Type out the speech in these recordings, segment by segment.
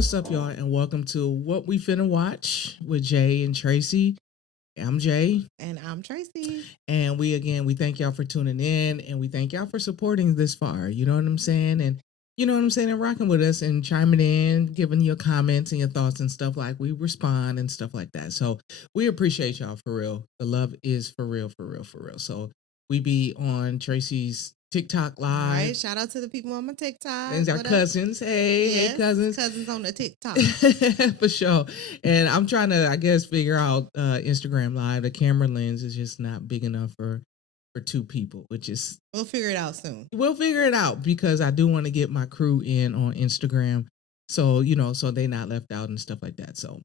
What's up, y'all, and welcome to What We Finna Watch with Jay and Tracy. I'm Jay. And I'm Tracy. And we thank y'all for tuning in, and we thank y'all for supporting this far. You know what I'm saying? And you know what I'm saying? And rocking with us and chiming in, giving your comments and your thoughts and stuff. Like, we respond and stuff like that. So we appreciate y'all for real. The love is for real, for real, for real. So we be on Tracy's TikTok live. All right, shout out to the people on my TikTok. These are cousins. Hey, cousins. Cousins on the TikTok. For sure. And I'm trying to, I guess, figure out Instagram Live. The camera lens is just not big enough for two people, which is... We'll figure it out soon. We'll figure it out because I do want to get my crew in on Instagram. So, so they not left out and stuff like that. So,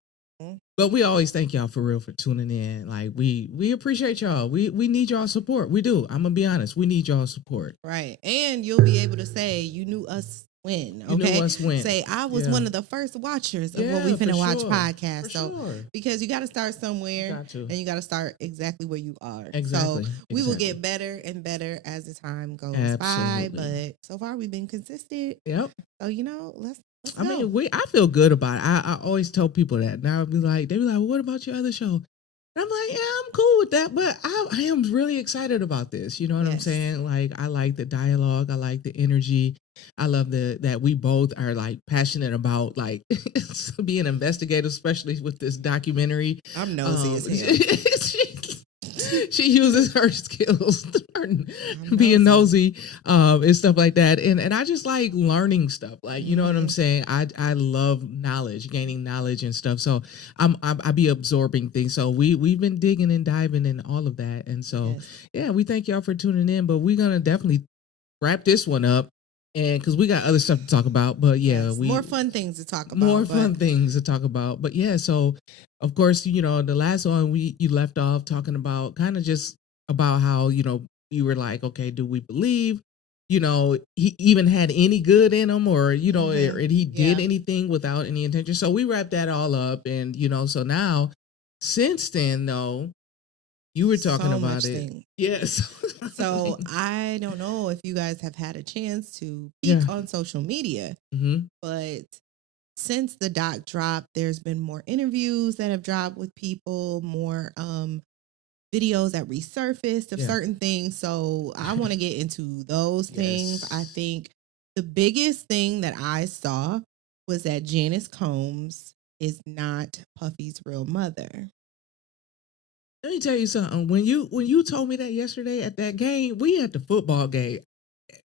but we always thank y'all for real for tuning in. Like, we appreciate y'all. We need y'all support. We do. I'm gonna be honest. We need y'all support. Right. And you'll be able to say you knew us when. Okay. You knew us when. Say I was one of the first watchers of What We Finna Watch podcast. For so sure. Because you got to start somewhere, and you got to start exactly where you are. Exactly. So we will get better and better as the time goes by. But so far we've been consistent. Yep. So let's I mean, I feel good about it. I always tell people that. Now they be like, well, what about your other show? And I'm like, yeah, I'm cool with that, but I am really excited about this. You know what I'm saying? Like, I like the dialogue. I like the energy. I love that we both are like passionate about like being investigators, especially with this documentary. I'm nosy as hell. She uses her skills being nosy and stuff like that. And I just like learning stuff. Like, you know what I'm saying? I love knowledge, gaining knowledge and stuff. So I be absorbing things. So we've been digging and diving in all of that. And so, yeah, we thank y'all for tuning in, but we're going to definitely wrap this one up. And because we got other stuff to talk about, but more fun things to talk about. But yeah, so of course, the last one you left off talking about kind of just about how, you were like, okay, do we believe, he even had any good in him or, or he did anything without any intention. So we wrapped that all up. And, so now since then, though, you were talking about it. Yes. So I don't know if you guys have had a chance to peek on social media, but since the doc dropped, there's been more interviews that have dropped with people, more videos that resurfaced of certain things. So I want to get into those things. I think the biggest thing that I saw was that Janice Combs is not Puffy's real mother. Let me tell you something. When you told me that yesterday at that game, we at the football game,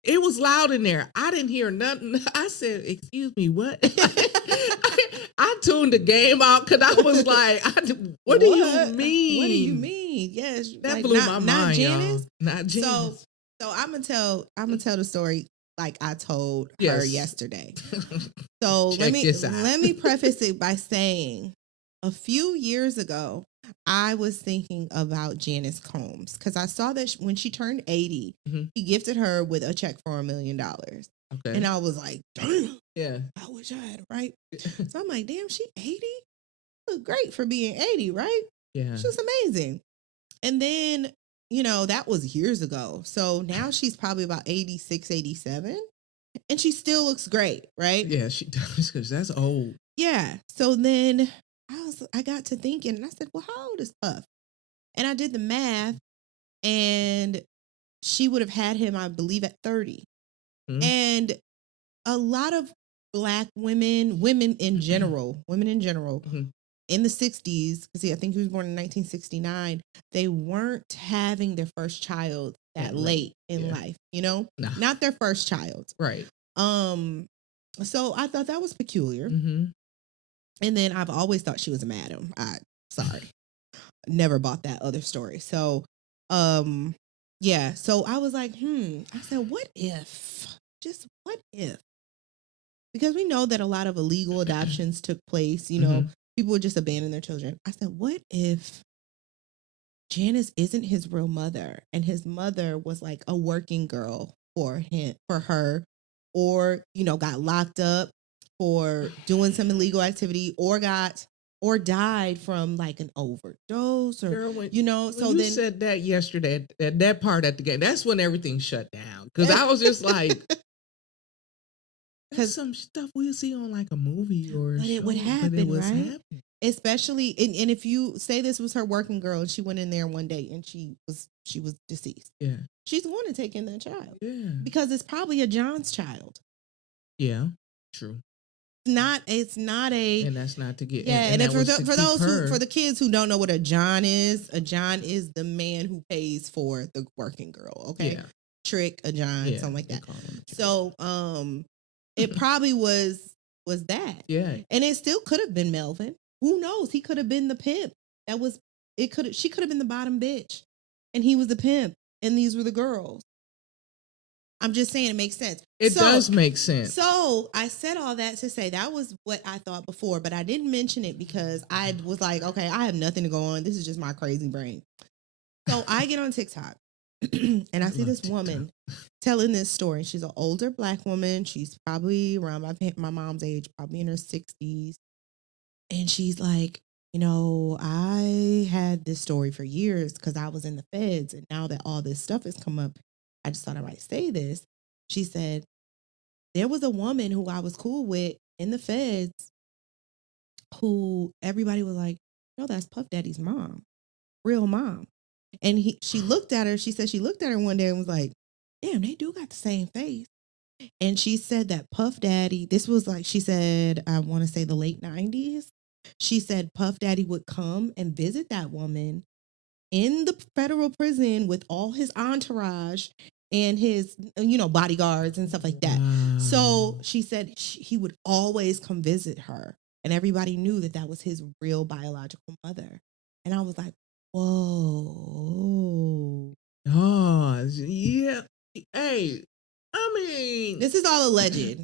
it was loud in there. I didn't hear nothing. I said, "Excuse me, what?" I tuned the game out because I was like, "What do you mean? What do you mean?" Yes, that blew my mind. Not Janice. Y'all. Not Janice. So I'm gonna tell the story like I told her yesterday. So let me preface it by saying, a few years ago, I was thinking about Janice Combs because I saw that when she turned 80, he gifted her with a check for $1 million. Okay. And I was like, damn. Yeah. I wish I had it, right? So I'm like, damn, she 80? Look great for being 80, right? Yeah. She's amazing. And then, that was years ago. So now she's probably about 86, 87. And she still looks great, right? Yeah, she does because that's old. Yeah. So then I got to thinking and I said, well, how old is Puff? And I did the math and she would have had him, I believe, at 30. And a lot of Black women in general, in the 60s, because I think he was born in 1969, they weren't having their first child that late in life, not their first child. Right. So I thought that was peculiar. And then I've always thought she was a madam. Sorry. Never bought that other story. So, so I was like, I said, what if? Just what if? Because we know that a lot of illegal adoptions took place. People would just abandon their children. I said, what if Janice isn't his real mother and his mother was like a working girl for her, or, got locked up for doing some illegal activity or died from like an overdose or, Girl, when so you then said that yesterday, that part at the game, that's when everything shut down. Cause I was just like, That's some stuff we'll see on like a movie or a but show, it would but it happen, was right? happening. Especially, and if you say this was her working girl and she went in there one day and she was deceased, Yeah, she's going to take in that child yeah, because it's probably a John's child. yeah. True. It's not a, And that's not to get. yeah. And And that for was to for keep those her. for the kids who don't know what a John is the man who pays for the working girl. Okay, Yeah, trick a John, yeah, something like they that. call them a So it probably was that. yeah. And it still could have been Melvin. Who knows? He could have been the pimp. She could have been the bottom bitch. And he was the pimp. And these were the girls. I'm just saying it makes sense. It does make sense. So I said all that to say that was what I thought before, but I didn't mention it because I was like, okay, I have nothing to go on. This is just my crazy brain. So I get on TikTok and I see this woman telling this story. She's an older Black woman. She's probably around my mom's age, probably in her 60s. And she's like, I had this story for years because I was in the feds. And now that all this stuff has come up, I just thought I might say this. She said, there was a woman who I was cool with in the feds who everybody was like, no, that's Puff Daddy's mom, real mom. And she looked at her. She said she looked at her one day and was like, damn, they do got the same face. And she said that Puff Daddy, this was like, she said, I want to say the late 90s. She said Puff Daddy would come and visit that woman in the federal prison with all his entourage and his, bodyguards and stuff like that. Wow. So she said he would always come visit her. And everybody knew that that was his real biological mother. And I was like, whoa. Oh, yeah. Hey, I mean, This is all alleged.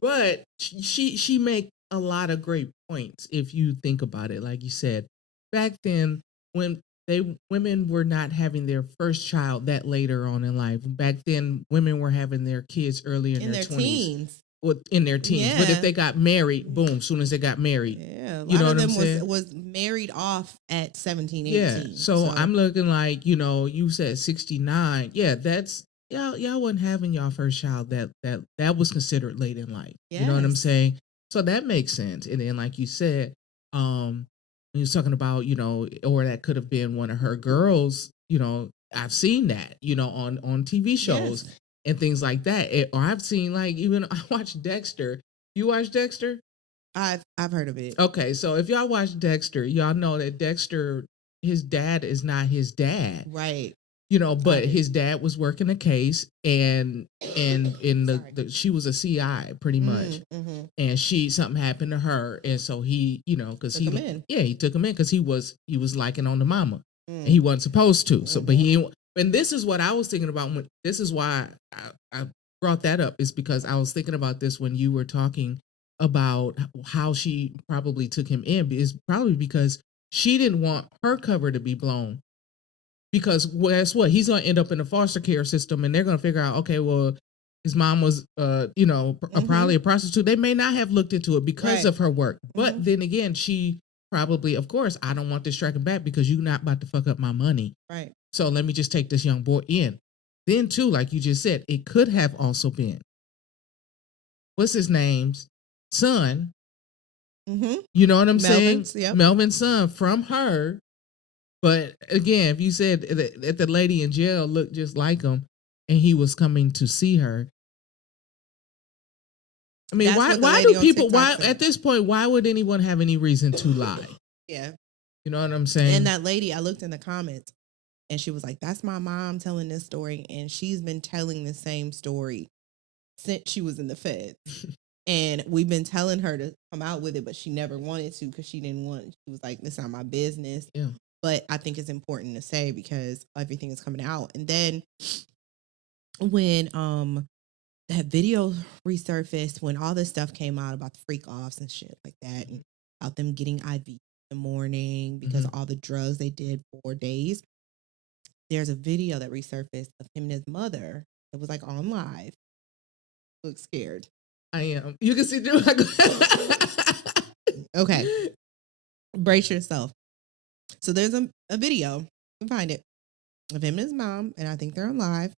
But she make a lot of great points if you think about it. Like you said, back then when women were not having their first child that later on in life. Back then, women were having their kids early in their 20s. Teens. In their teens. Yeah. But if they got married, boom, soon as they got married. Yeah, a lot of them was married off at 17, 18. Yeah, so I'm looking like, you said 69. Yeah, that's, y'all wasn't having y'all first child that was considered late in life. Yes. You know what I'm saying? So that makes sense. And then like you said, when you're talking about, or that could have been one of her girls, I've seen that, on TV shows and things like that. Or I've seen like, even I watched Dexter. You watch Dexter? I've heard of it. Okay, so if y'all watch Dexter, y'all know that Dexter, his dad is not his dad. Right. But his dad was working a case and in she was a CI pretty much. Mm-hmm. And something happened to her. And so he, because he took him in because he was liking on the mama. And he wasn't supposed to. So, but and this is what I was thinking about this is why I brought that up, is because I was thinking about this when you were talking about how she probably took him in, is probably because she didn't want her cover to be blown. Because guess what? He's going to end up in the foster care system, and they're going to figure out, okay, well, his mom was, probably a prostitute. They may not have looked into it because of her work. But then again, she probably, of course, I don't want this striking back because you're not about to fuck up my money. Right. So let me just take this young boy in. Then, too, like you just said, it could have also been, what's his name's son. Mm-hmm. You know what I'm saying? Yep. Melvin's son from her. But again, if you said that the lady in jail looked just like him and he was coming to see her, I mean, why do people, at this point, why would anyone have any reason to lie? Yeah. You know what I'm saying? And that lady, I looked in the comments and she was like, that's my mom telling this story. And she's been telling the same story since she was in the feds. And we've been telling her to come out with it, but she never wanted to because she didn't want, she was like, this is not my business. Yeah. But I think it's important to say because everything is coming out. And then when that video resurfaced, when all this stuff came out about the freak offs and shit like that, and about them getting IV in the morning because of all the drugs they did for 4 days, there's a video that resurfaced of him and his mother. It was like on live. Look scared. I am. You can see Drew. Okay. Brace yourself. So there's a video, you can find it, of him and his mom, and I think they're on live.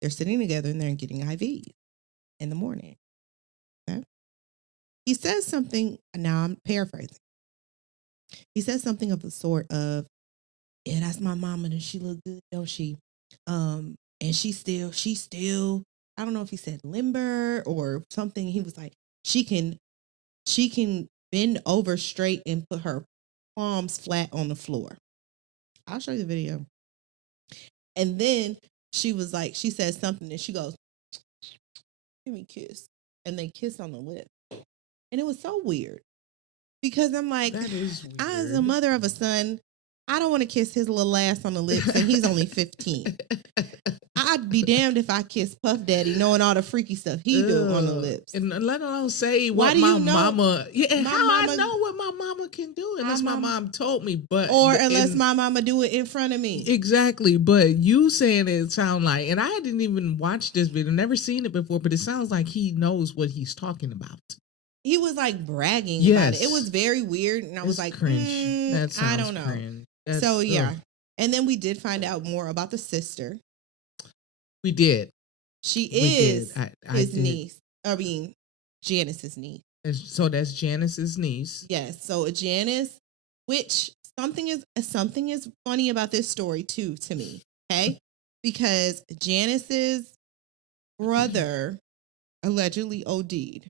They're sitting together and they're getting IVs in the morning. he says something. Now I'm paraphrasing. He says something of the sort of, "Yeah, that's my mama, and she look good, don't she? And she still. I don't know if he said limber or something. He was like, she can bend over straight and put her palms flat on the floor. I'll show you the video. And then she was like, she says something, and she goes, give me a kiss, and they kiss on the lip, and it was so weird because I'm like, That is weird. as a mother of a son, I don't want to kiss his little ass on the lips, and he's only 15. I'd be damned if I kissed Puff Daddy, knowing all the freaky stuff he do on the lips. And let alone say Why what do my you know? mama, yeah, My how mama- I know what my mama can do unless my mama- mom told me, but Or unless my mama do it in front of me. exactly. But you saying it sound like, and I didn't even watch this video, never seen it before, but it sounds like he knows what he's talking about. He was like bragging about Yes. it. It was very weird, and I was It's like, cringe. That sounds I don't know. cringe. So yeah, ugh. and then we did find out more about the sister. We did. She We is did. I his did. niece. I mean, Janice's niece. So that's Janice's niece. Yes. So Janice, which something is funny about this story too to me. Okay, because Janice's brother allegedly OD'd,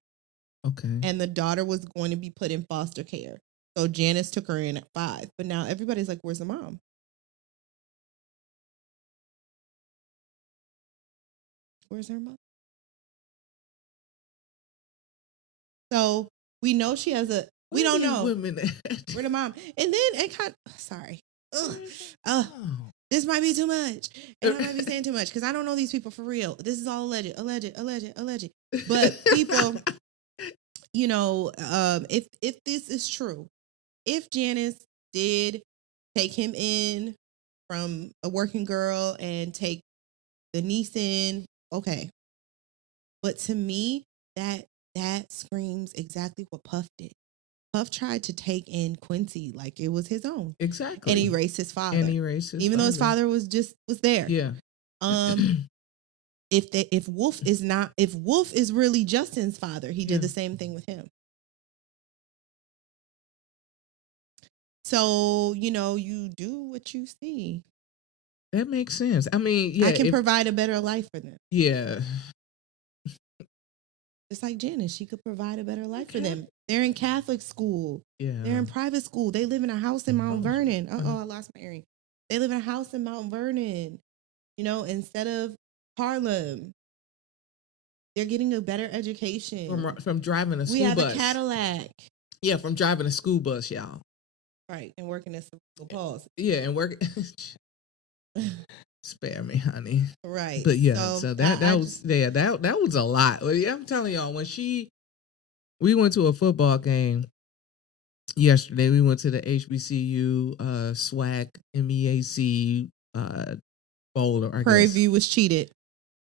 Okay. and the daughter was going to be put in foster care. So Janice took her in at 5, but now everybody's like, "Where's the mom? Where's her mom?" So we know she has a. We don't know Women. where the mom. And then it kind. Sorry. Ugh. Oh. This might be too much, and I might be saying too much because I don't know these people for real. This is all alleged. But people, you know, if this is true, if Janice did take him in from a working girl and take the niece in, okay. But to me, that screams exactly what Puff did. Puff tried to take in Quincy like it was his own. Exactly. And erase his father. Even though his father was there. Yeah. If Wolf is really Justin's father, he did the same thing with him. So, you know, you do what you see. That makes sense. I mean, yeah. I can provide a better life for them. Yeah. Just like Janice, she could provide a better life for them. They're in Catholic school. Yeah. They're in private school. They live in a house in Mount Vernon. I lost my earring. They live in a house in Mount Vernon, you know, instead of Harlem. They're getting a better education. From driving a school bus. We have a Cadillac. Yeah, from driving a school bus, y'all. Right, and working at some pause. Yeah, and work. Spare me, honey. Right. But yeah, so that was a lot. Well, yeah, I'm telling y'all, we went to a football game yesterday. We went to the HBCU SWAC MEAC bowl. Prairie View was cheated.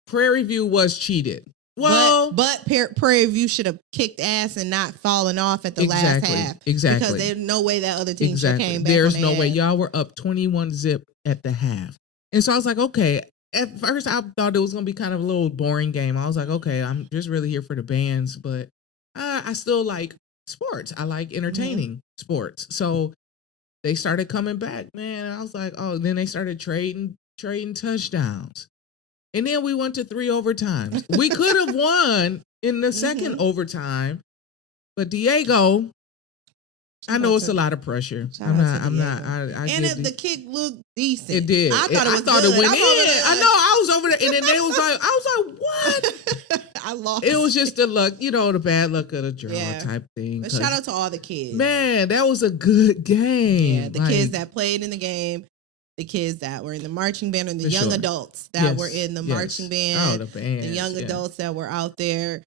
Prairie View was cheated. Well, but Prairie View should have kicked ass and not fallen off at the last half. Exactly. Because there's no way that other team should came back. There's no way. Y'all were up 21-0 at the half. And so I was like, okay. At first, I thought it was going to be kind of a little boring game. I was like, okay, I'm just really here for the bands. But I still like sports. I like entertaining sports. So they started coming back, man. I was like, oh, then they started trading touchdowns. And then we went to 3 overtimes. We could have won in the second overtime, but Diego, I know it's a lot of pressure. I'm not. And the kick looked decent. It did. I thought it went in. I know. I was over there, and then they was like, I was like, what? I lost. It was just the luck, the bad luck of the draw type thing. But shout out to all the kids. Man, that was a good game. Yeah, the kids that played in the game. The kids that were in the marching band and the young adults that were in the marching band. Oh, the band. The young adults that were out there,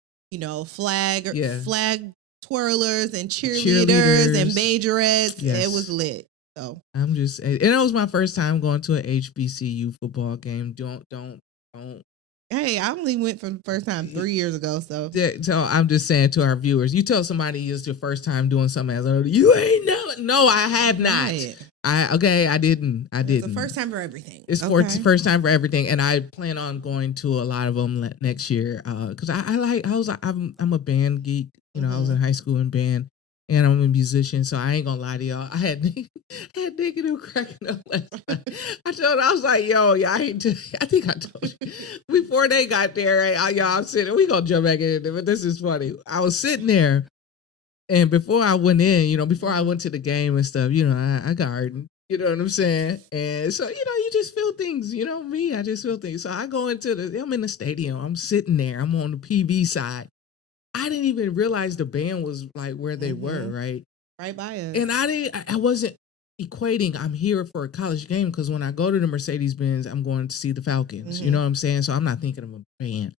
flag twirlers and cheerleaders and majorettes. It was lit. So I'm just, and it was my first time going to an HBCU football game. Don't. Hey, I only went for the first time 3 years ago. So I'm just saying to our viewers, you tell somebody it's your first time doing something as you ain't know. No, I have not. I didn't. It's the first time for everything. It's first time for everything, and I plan on going to a lot of them next year. Because I'm a band geek. You know, I was in high school in band, and I'm a musician, so I ain't gonna lie to y'all. I had negative cracking up last night. I was like, yo, I think I told you before they got there. Right, y'all, I'm sitting. We gonna jump back in, but this is funny. I was sitting there, and before I went in, you know, before I went to the game and stuff, you know, I gardened. You know what I'm saying? And so, you know, you just feel things. You know me, I just feel things. So I go I'm in the stadium. I'm sitting there. I'm on the PV side. I didn't even realize the band was like where they were, right? Right by us. And I wasn't equating, I'm here for a college game, because when I go to the Mercedes-Benz, I'm going to see the Falcons. You know what I'm saying? So I'm not thinking of a band.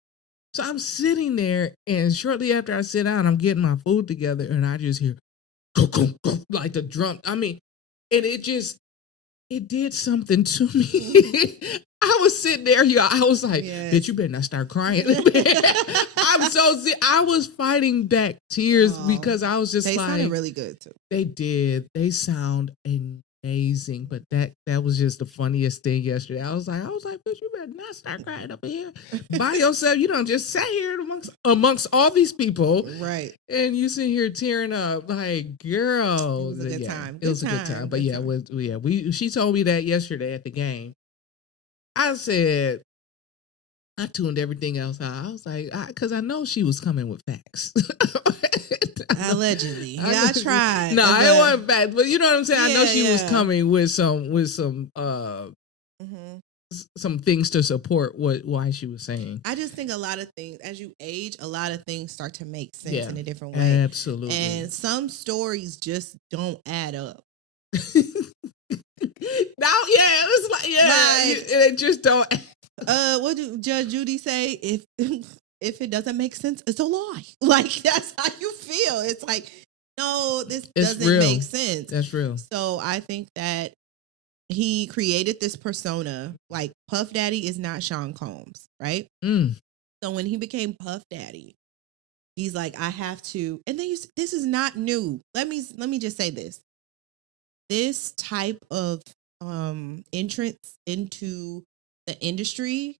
So I'm sitting there, and shortly after I sit down, I'm getting my food together, and I just hear, go, go, go, like the drum. I mean, and it did something to me. I was sitting there, y'all. I was like, bitch, you better not start crying. I was fighting back tears because I was just they like. They sounded really good, too. They did. They sound amazing. But that was just the funniest thing yesterday. I was like, bitch, you better not start crying up here by yourself. You don't just sit here amongst all these people. Right. And you sit here tearing up. Like, girl. It was a good time. It was a good time. But she told me that yesterday at the game. I said, I tuned everything else out. I was like, because I know she was coming with facts. Allegedly. I tried. No, it wasn't facts, but you know what I'm saying? I know she was coming with some things to support why she was saying. I just think a lot of things, as you age, a lot of things start to make sense in a different way. Absolutely. And some stories just don't add up. It's like it just don't. What did Judge Judy say? If it doesn't make sense, it's a lie. Like, that's how you feel. It's like, no, this doesn't make sense. That's real. So I think that he created this persona. Like, Puff Daddy is not Sean Combs, right? So when he became Puff Daddy, he's like, I have to. And then this is not new. Let me just say this. This type of entrance into the industry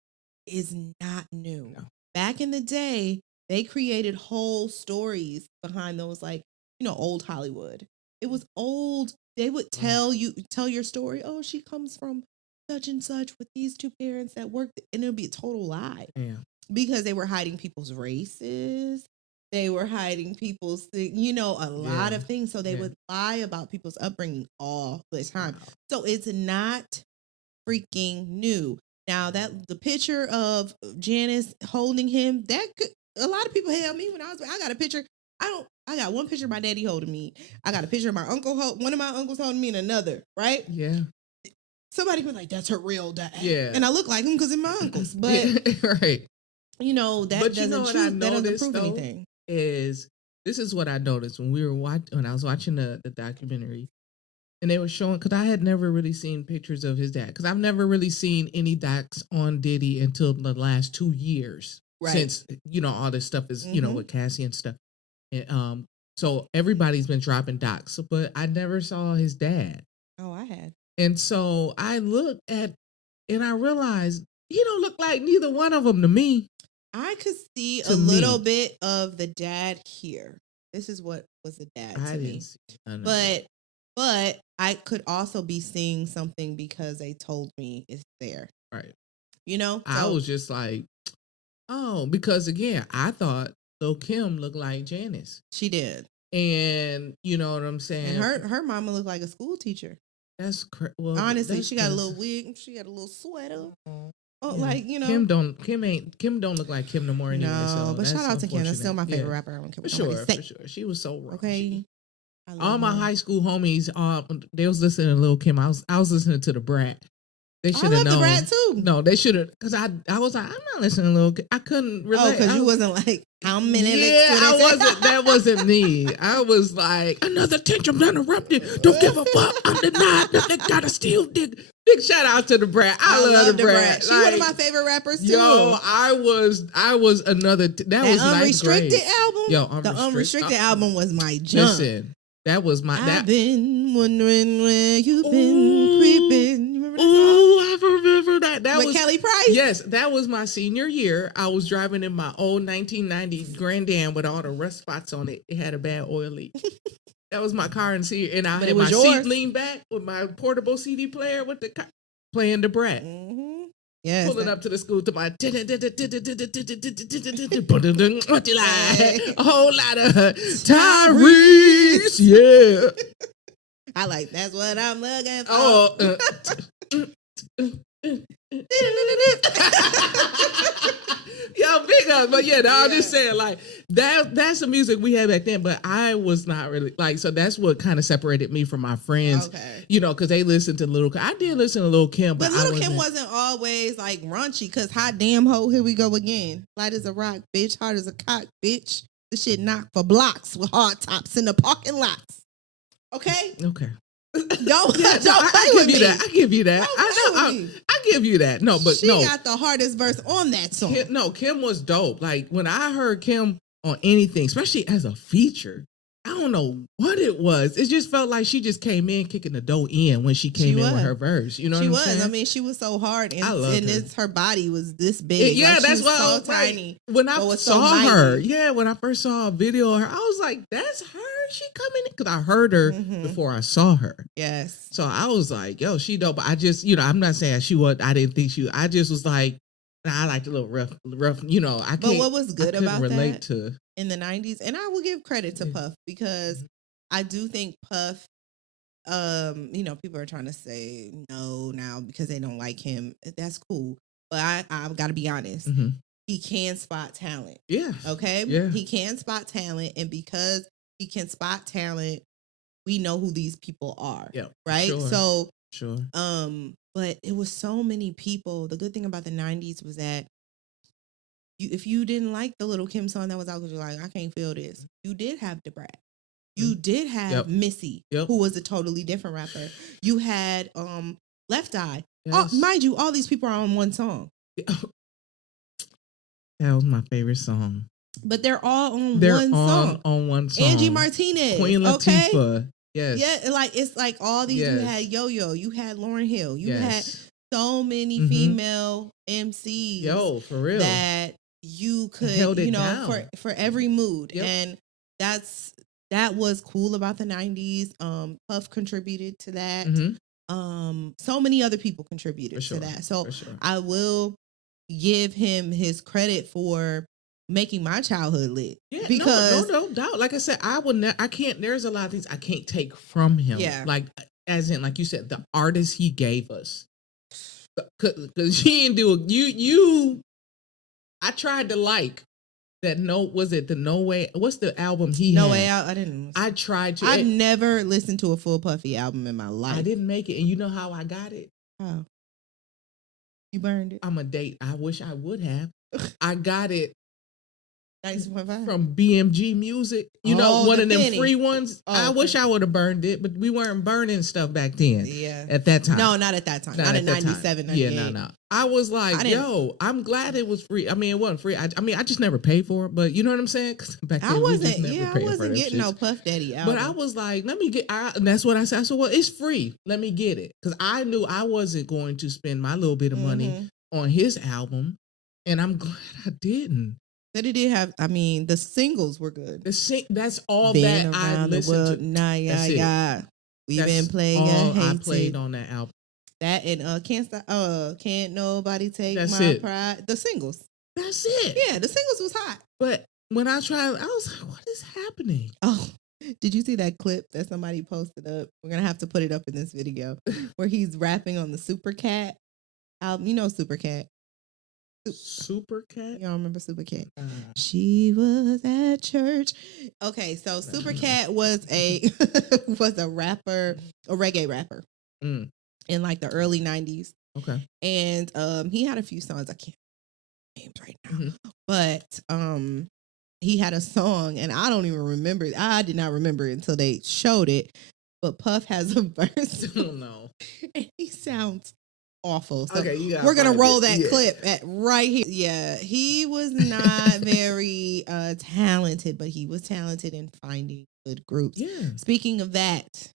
is not new. No. Back in the day, they created whole stories behind those, like, you know, old Hollywood. It was old. They would tell your story. Oh, she comes from such and such with these two parents that worked, and it'll be a total lie. Yeah. Because they were hiding people's races. They were hiding people's, a lot of things. So they would lie about people's upbringing all the time. Wow. So it's not freaking new. Now, that the picture of Janice holding him, a lot of people held me when I got a picture. I got one picture of my daddy holding me. I got a picture of my uncle, one of my uncles holding me, and another, right? Yeah. Somebody was like, that's her real dad. Yeah. And I look like him because it's my uncles. But, right. That doesn't prove anything. This is what I noticed when I was watching the documentary, and they were showing, because I had never really seen pictures of his dad, because I've never really seen any docs on Diddy until the last 2 years, right? Since all this stuff is with Cassie and stuff, and so everybody's been dropping docs, but I never saw his dad. Oh, I had, and so I looked at, and I realized he don't look like neither one of them to me. I could see a little bit of the dad here. This is what was the dad to me. But I could also be seeing something because they told me it's there. Right. I was just like, oh, because again, I thought Lil Kim looked like Janice. She did. And you know what I'm saying? And her mama looked like a school teacher. That's honestly, she got a little wig. She got a little sweater. Oh, yeah. Kim don't look like Kim no more anyway. No, but shout out to Kim. That's still my favorite rapper. I don't care what for sure. She was so raw. Okay. All my high school homies, they was listening to Lil Kim. I was listening to the Brat. They should have known. I love the Brat too. No, they should have, because I was like, I'm not listening to Lil Kim. I couldn't relate. Oh, because you wasn't like, how many? Yeah, I wasn't. That wasn't me. I was like, another tantrum interrupted. Don't give a fuck. I'm denied. They gotta steal. Big shout out to the Brat. I love the Brat. She one of my favorite rappers too. Yo, I was another. That was Unrestricted album. Yo, the Unrestricted album was my jump. Listen, that was my. I've been wondering where you've been creeping. Oh, I remember that With was Kelly Price? Yes, that was my senior year. I was driving in my old 1990 Grand Am with all the rust spots on it. It had a bad oil leak. That was my car and I But had it my was seat yours. leaned back with my portable CD player with the playing the brat. Mm-hmm. Yes. Pulling up to the school to my what you like? A whole lot of Tyrese. Yeah. I like that's what I'm looking for. Oh. Yo, big up. But yeah, I'm just saying, like, that's the music we had back then, but I was not really like, so that's what kind of separated me from my friends. Okay. You know, because they listened to Lil Kim. I did listen to Lil Kim, but Lil Kim wasn't always like raunchy, because hot damn ho, here we go again. Light as a rock, bitch, hard as a cock, bitch. This shit knock for blocks with hard tops in the parking lots. Okay? Okay. Don't I with give you me. that. I give you that. I give you that. No, but she got the hardest verse on that song. Kim was dope. Like when I heard Kim on anything, especially as a feature, I don't know what it was. It just felt like she just came in kicking the dough in when she came in with her verse. You know what I'm saying? I mean, she was so hard, and, I love her. Her body was this big. Yeah, like, that's she why was I was tiny. When I saw her, when I first saw a video of her, I was like, "That's her." She coming in because I heard her before I saw her. Yes. So I was like, "Yo, she dope." But I just, I'm not saying she was. I didn't think she. I just was like, I liked a little rough. I can't. But what was good about relate that to in the 90s, and I will give credit to Puff, because I do think Puff, people are trying to say no now because they don't like him. That's cool. But I've got to be honest. Mm-hmm. He can spot talent. Yeah. Okay? Yeah. He can spot talent. And because he can spot talent, we know who these people are. Yeah. Right? Sure. So, sure. But it was so many people. The good thing about the 90s was that if you didn't like the Lil Kim song that was out, because you're like, I can't feel this, you did have the Brat. You did have Missy, who was a totally different rapper. You had Left Eye. Yes. Mind you, all these people are on one song. That was my favorite song. But they're all on one song. On one song. Angie Martinez. Queen Latifah. Okay? Yes. Yeah, it's like all these. Yes. You had Yo-Yo. You had Lauryn Hill. You had Yes. so many female MCs. Yo, for real. That you could, down. for every mood. Yep. And that was cool about the 90s. Puff contributed to that. Mm-hmm. So many other people contributed to that. So I will give him his credit for making my childhood lit. Yeah, because no doubt. Like I said, I can't. There's a lot of things I can't take from him. Yeah. Like as in, like you said, the artists he gave us. Because he didn't do you. I tried to like that. Was it the No Way? What's the album he No had? Way Out? I didn't. I tried to. I've never listened to a full Puffy album in my life. I didn't make it, and you know how I got it? How? You burned it? I'm a date. I wish I would have. I got it 96.5 from BMG Music. One of them penny. free ones. I wish I would have burned it, but we weren't burning stuff back then. Yeah. At that time. No, not at that time. Not in 97, 98. Yeah, no. I was like, yo, I'm glad it was free. I mean, it wasn't free. I just never paid for it, but you know what I'm saying? Because back then, I wasn't getting getting no Puff Daddy album. But I was like, let me get, and that's what I said. I said, well, it's free. Let me get it. Because I knew I wasn't going to spend my little bit of money on his album, and I'm glad I didn't. That it did have, the singles were good. That's all that I listened to. Nah, yeah. We've been playing all I played on that album. That and can't stop. Can't nobody take That's my it. pride. The singles. That's it. Yeah, the singles was hot. But when I tried, I was like, what is happening? Oh, did you see that clip that somebody posted up? We're gonna have to put it up in this video where he's rapping on the Super Cat album. You know Super Cat. Super Cat? Y'all remember Super Cat? She was at church. Okay, so Super Cat was a rapper, a reggae rapper in like the early 90s. Okay. And he had a few songs. I can't remember names right now. But he had a song, and I don't even remember. I did not remember it until they showed it. But Puff has a verse. Oh no. And he sounds awful. So okay, we're gonna roll that clip right here. Yeah, he was not very talented, but he was talented in finding good groups. Yeah. Speaking of that,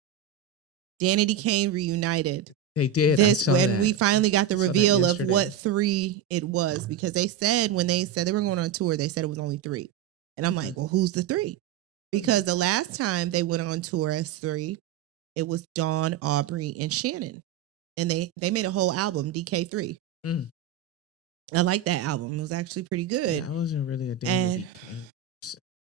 Danity Kane reunited They did. This I saw when that. we finally got the I saw that reveal of yesterday. what 3 it was, because they said when they said they were going on tour, they said it was only 3. And I'm like, well, who's the 3? Because the last time they went on tour as 3, it was Dawn, Aubrey, and Shannon. And they made a whole album, DK3. Mm. I like that album. It was actually pretty good. Yeah, I wasn't really a Danity Kane.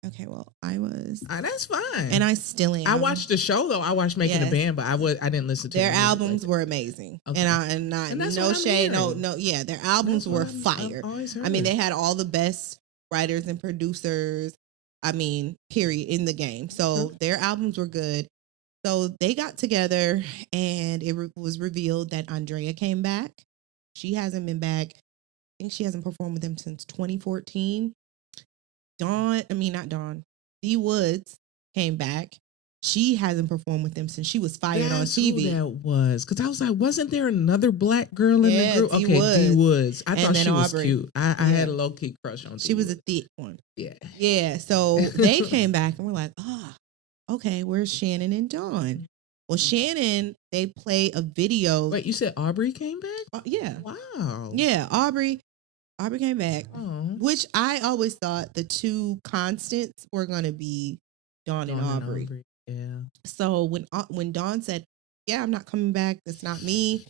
Okay, well, I was. That's fine. And I still am. I watched the show though. I watched Making a Band, but I didn't listen to their music albums like were amazing. Okay. And that's no what I'm shade, hearing. no, yeah, their albums were fire. I mean, they had all the best writers and producers. I mean, period, in the game. So their albums were good. So they got together, and it was revealed that Andrea came back. She hasn't been back. I think she hasn't performed with them since 2014. Not Dawn. D Woods came back. She hasn't performed with them since she was fired on TV. Who that was, because I was like, wasn't there another black girl in the group? D Woods. I thought she was cute. I had a low key crush on. She was a thick one. Yeah. Yeah. So they came back, and we're like, okay, where's Shannon and Dawn? Well, Shannon, they play a video. Wait, you said Aubrey came back? Yeah. Wow. Yeah, Aubrey came back, Oh. which I always thought the 2 constants were going to be Dawn and Aubrey. Yeah. So when Dawn said, yeah, I'm not coming back, that's not me,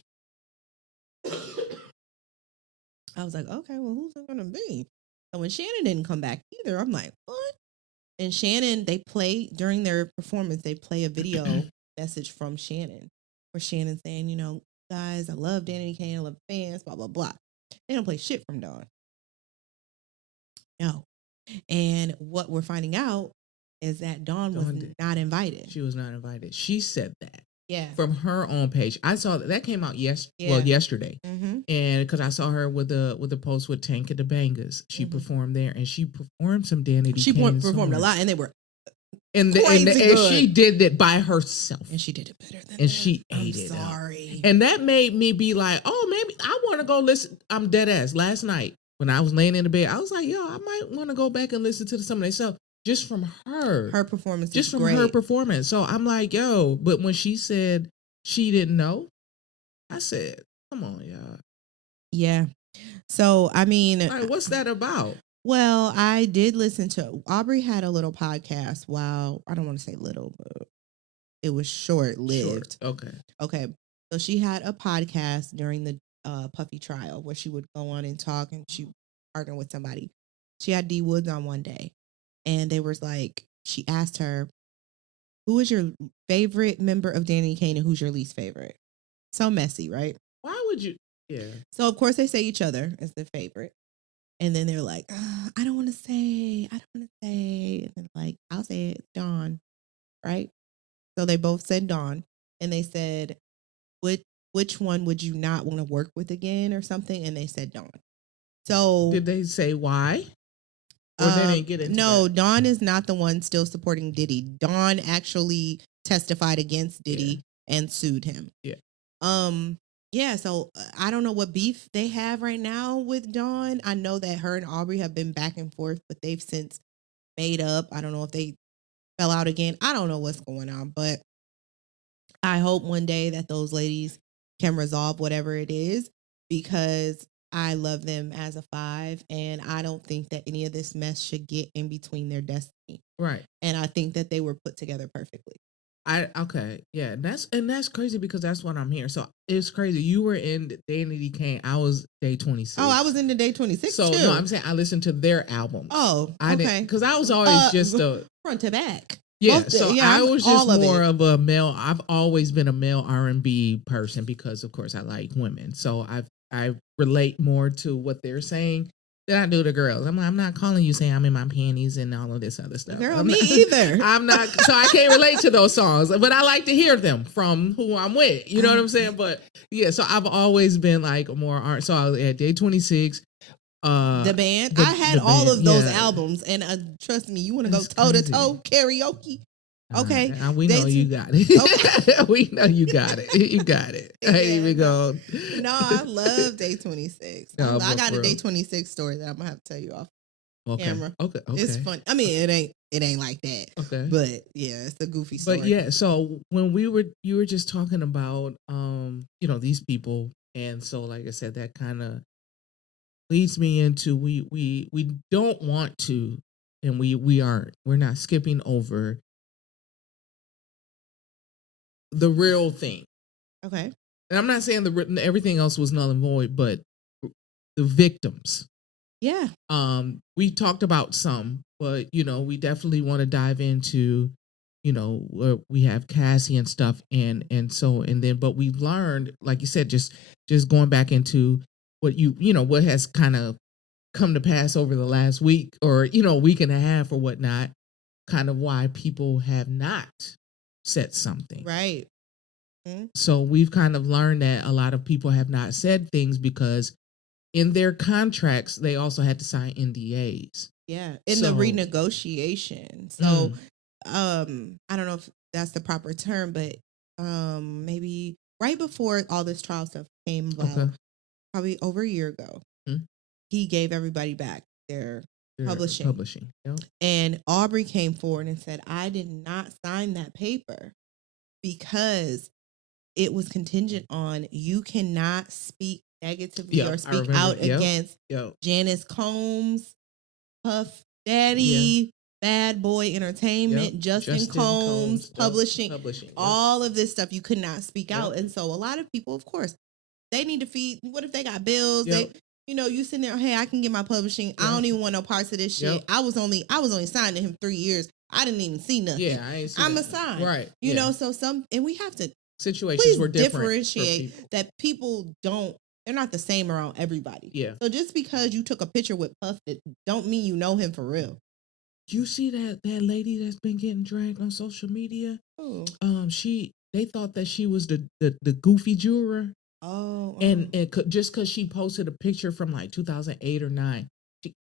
I was like, okay, well, who's it going to be? So when Shannon didn't come back either, I'm like, what? And Shannon, during their performance, they play a video message from Shannon, where Shannon's saying, guys, I love Danity Kane, I love fans, blah, blah, blah. They don't play shit from Dawn. No. And what we're finding out is that Dawn was not invited. She was not invited. She said that. Yeah. From her own page. I saw that came out yesterday. Mm-hmm. And because I saw her with a post with Tank and the Bangers. She performed there, and she performed some Danity Kane. She performed songs. a lot, and they were and she did it by herself. And she did it better than and she ate it. I'm sorry. And that made me be like, oh, maybe I want to go listen. I'm dead ass. Last night when I was laying in the bed, I was like, yo, I might want to go back and listen to some of their stuff just from her. Her performance just from great. her performance. So I'm like, yo, but when she said she didn't know, I said, come on, y'all. Yeah. So, I mean, like, what's that about? Well, I did listen to Aubrey had a little podcast. Wow, I don't want to say little, but it was short-lived. Okay. So she had a podcast during the Puffy trial where she would go on and talk, and she partnered with somebody. She had D Woods on one day, and they was like, she asked her, who is your favorite member of Danity Kane and who's your least favorite? So messy, right? Why would you? Yeah. So of course they say each other as their favorite. And then they're like, I don't want to say. And then like, I'll say it, Dawn, right? So they both said Dawn, and they said, which one would you not want to work with again or something? And they said Dawn. So did they say why? Or they didn't get into No, that? Dawn is not the one still supporting Diddy. Dawn actually testified against Diddy and sued him. Yeah. Yeah, so I don't know what beef they have right now with Dawn. I know that her and Aubrey have been back and forth, but they've since made up. I don't know if they fell out again. I don't know what's going on, but I hope one day that those ladies can resolve whatever it is, because I love them as a 5, and I don't think that any of this mess should get in between their destiny. Right. And I think that they were put together perfectly. Yeah, that's crazy, because that's what I'm hearing. So it's crazy. You were in Danity Kane. I was day 26. Oh, I was in the day 26 so, too. No, I'm saying I listened to their albums. Oh, I didn't, because I was always just a front to back. Yeah, I was just more of a male. I've always been a male R&B person because, of course, I like women. So I relate more to what they're saying than I do to girls. I'm not calling you saying I'm in my panties and all of this other stuff. Girl, me either. I'm not. So I can't relate to those songs, but I like to hear them from who I'm with. You know what I'm saying? But yeah, so I've always been like more art. So I was at day 26. The band. I had all of those albums, and trust me, you want to go toe to toe karaoke. Okay, we know you got it. Okay. We know you got it. You got it. I ain't even go. No, I love day 26. No, I got a day 26 story that I'm gonna have to tell you off camera. Okay. It's fun. I mean, it ain't like that. Okay. But yeah, it's a goofy story. But yeah, so when you were just talking about these people, and so like I said, that kind of leads me into we don't want to, and we're not skipping over the real thing. Okay. And I'm not saying everything else was null and void, but the victims. Yeah. We talked about some, but we definitely want to dive into, where we have Cassie and stuff, and then, but we've learned, like you said, just going back into what what has kind of come to pass over the last week, or week and a half or whatnot, kind of why people have not said something. Right. So we've kind of learned that a lot of people have not said things because in their contracts, they also had to sign NDAs. Yeah, in the renegotiation. So, I don't know if that's the proper term, but maybe right before all this trial stuff came about, probably over a year ago, he gave everybody back their publishing. Yep. And Aubrey came forward and said, I did not sign that paper because it was contingent on you cannot speak negatively or speak out against Janice Combs, Puff Daddy, Bad Boy Entertainment, Justin Combs, publishing, all of this stuff. You could not speak out. And so a lot of people, of course, they need to feed. What if they got bills? They, you sitting there, hey, I can get my publishing. I don't even want no parts of this shit. I was only signed to him 3 years. I didn't even see nothing. Yeah, I ain't I'm assigned. Right. You know, so and we have to situations were different. Differentiate that people they're not the same around everybody. Yeah. So just because you took a picture with Puff, that don't mean you know him for real. You see that lady that's been getting dragged on social media? Oh. They thought that she was the goofy juror. Oh. And just because she posted a picture from like 2008 or 9,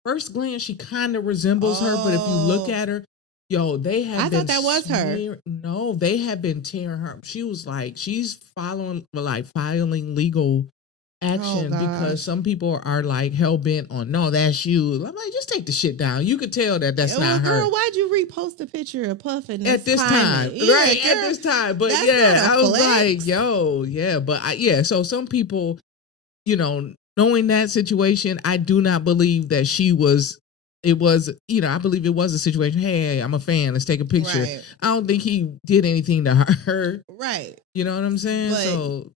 first glance she kind of resembles her, but if you look at her, they have. I thought that was her. No, they have been tearing her. She was like, she's filing legal action because some people are like hell bent on, no, that's you. I'm like, just take the shit down. You could tell that's not her. Girl, why'd you repost a picture of Puff at this time? Yeah, right, girl, at this time. But I was like, but so some people, knowing that situation, I do not believe that she was. It was, I believe it was a situation. Hey, I'm a fan. Let's take a picture. Right. I don't think he did anything to her. Right. You know what I'm saying? But, so,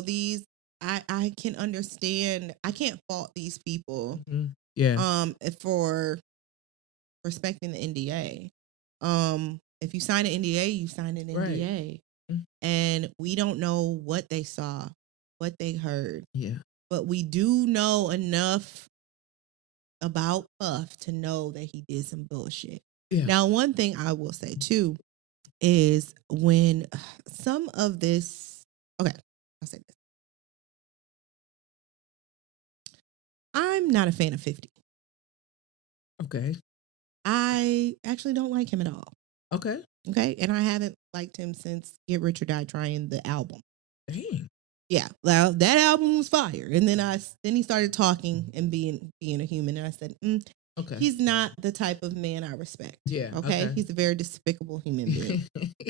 these, I can understand. I can't fault these people. Mm-hmm. Yeah. For respecting the NDA. If you sign an NDA, you sign an NDA. Right. Mm-hmm. And we don't know what they saw, what they heard. Yeah. But we do know enough about Puff to know that he did some bullshit. Yeah. Now, one thing I will say too is when some of this, okay, I'll say this. I'm not a fan of 50. Okay. I actually don't like him at all. Okay. Okay. And I haven't liked him since Get Rich or Die Trying, the album. Dang. Yeah, well, that album was fire, and then he started talking and being a human, and I said, okay, he's not the type of man I respect. Yeah, okay, he's a very despicable human being.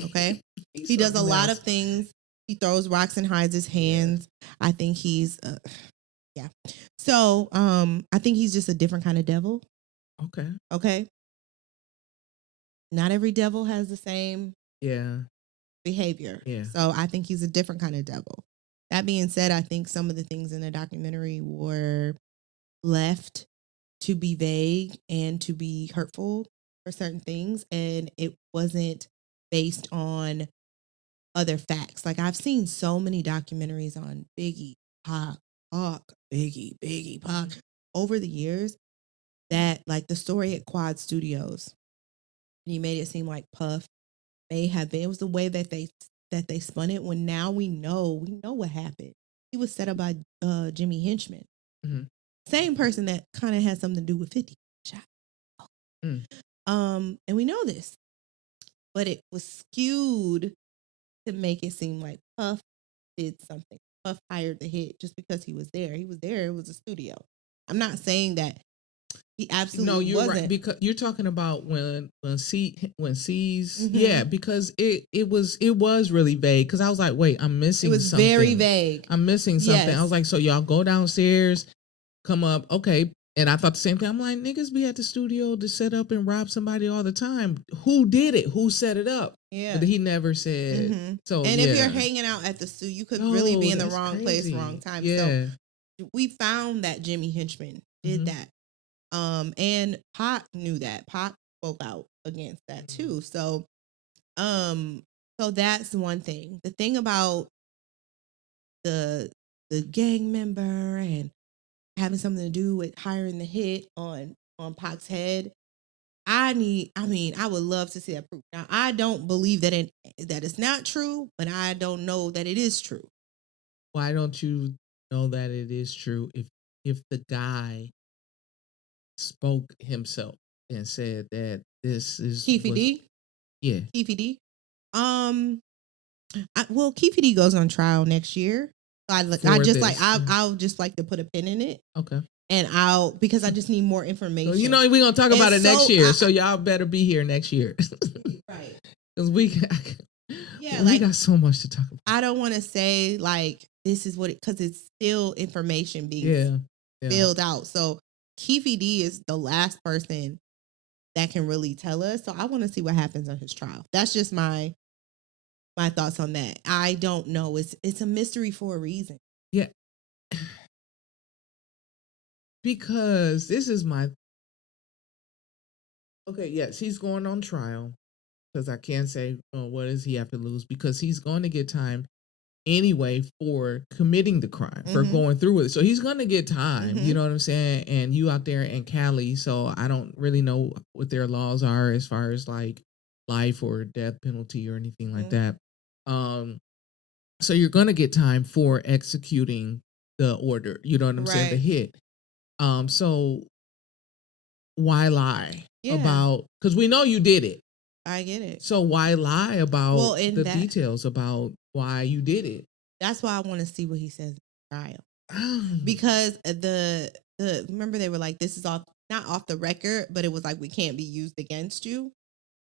Okay, he does a lot of things. He throws rocks and hides his hands. I think he's, yeah. So, I think he's just a different kind of devil. Okay. Okay. Not every devil has the same. Yeah. Behavior. Yeah. So I think he's a different kind of devil. That being said, I think some of the things in the documentary were left to be vague and to be hurtful for certain things. And it wasn't based on other facts. Like I've seen so many documentaries on Biggie, Pac, Biggie, Pac over the years that like the story at Quad Studios, he made it seem like Puff may have been, it was the way that they spun it, when now we know what happened. He was set up by Jimmy Henchman. Mm-hmm. Same person that kind of had something to do with 50 shot. And we know this. But it was skewed to make it seem like Puff did something. Puff hired the hit just because he was there. He was there. It was a studio. I'm not saying that He absolutely No, you're wasn't. right, because you're talking about when C's, Mhm. yeah, because it was really vague, because I was like, wait, I'm missing It was something. very vague. I'm missing something. I was Yes. like, so y'all go downstairs, come up, okay. And I thought the same thing. I'm like, niggas be at the studio to set up and rob somebody all the time. Who did it? Who set it up? Yeah. But he never said. Mhm. So And yeah. if you're hanging out at the studio, you could really be in the that's wrong crazy. place, wrong time. Yeah. So we found that Jimmy Henchman did Mhm. that. And Pac knew that. Pac spoke out against that too. So so that's one thing. The thing about the gang member and having something to do with hiring the hit on Pac's head, I would love to see that proof. Now, I don't believe that that it's not true, but I don't know that it is true. Why don't you know that it is true if the guy spoke himself and said that this is Keefe D? Yeah. Keefe D? Well, Keefe D goes on trial next year. I just like I'll just like to put a pin in it. Okay. And because I just need more information. So, we're gonna talk about it next year. So y'all better be here next year. Right. Because we got so much to talk about. I don't want to say like this is what because it's still information being filled out. So Keefe D is the last person that can really tell us. So I want to see what happens on his trial. That's just my thoughts on that. I don't know. It's a mystery for a reason. Yeah. Because this is my okay, yes, he's going on trial. Because I can't say, what does he have to lose? Because he's going to get time anyway for committing the crime, for going through with it. So he's going to get time, you know what I'm saying? And you out there in Cali, so I don't really know what their laws are as far as like life or death penalty or anything like that. So you're going to get time for executing the order, you know what I'm saying? The hit. So why lie about, because we know you did it. I get it. So why lie about the details about why you did it? That's why I want to see what he says in the trial. Because the remember they were like, this is not off the record, but it was like, we can't be used against you.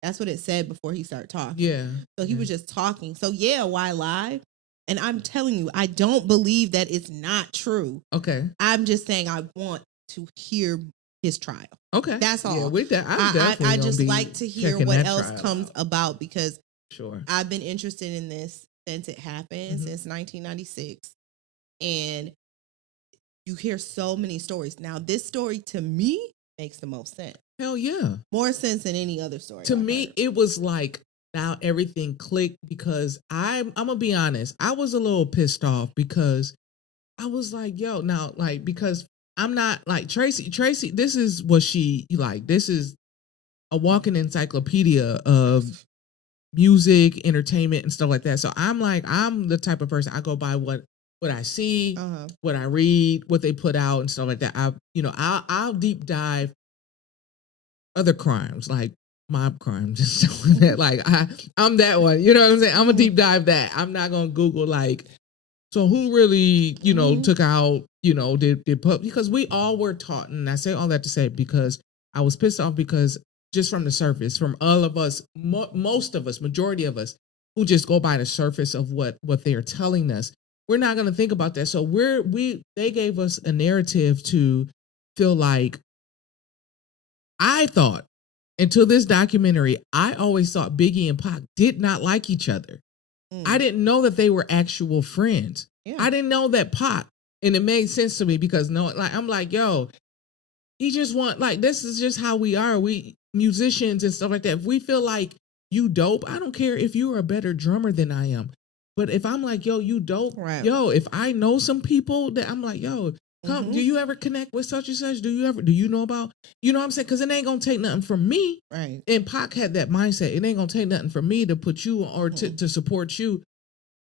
That's what it said before he started talking. Yeah. So he was just talking. So why lie? And I'm telling you, I don't believe that it's not true. Okay. I'm just saying I want to hear his trial. Okay. That's all. Yeah, with that, I just like to hear what else comes about because I've been interested in this since it happened, since 1996. And you hear so many stories. Now, this story to me makes the most sense. Hell yeah. More sense than any other story. To me, it was like now everything clicked because I'm going to be honest. I was a little pissed off because I was like, yo, now, like, because I'm not like Tracy, this is what she like. This is a walking encyclopedia of music, entertainment, and stuff like that. So I'm the type of person I go by what I see, what I read, what they put out and stuff like that. I'll deep dive other crimes like mob crimes and stuff like that. Like I'm that one. You know what I'm saying? I'm gonna deep dive that. I'm not gonna Google like, so who really, took out, did put, because we all were taught, and I say all that to say because I was pissed off because just from the surface, from all of us, most of us, majority of us, who just go by the surface of what they are telling us, we're not going to think about that. So they gave us a narrative to feel like, I thought, until this documentary, I always thought Biggie and Pac did not like each other. I didn't know that they were actual friends. Yeah. I didn't know that Pac, and it made sense to me because I'm like, yo, he just this is just how we are. We musicians and stuff like that. If we feel like you dope, I don't care if you're a better drummer than I am. But if I'm like, yo, you dope, yo, if I know some people that I'm like, yo, come, do you ever connect with such and such? Do you know about, you know what I'm saying? Because it ain't going to take nothing from me. Right. And Pac had that mindset. It ain't going to take nothing from me to put you or to support you.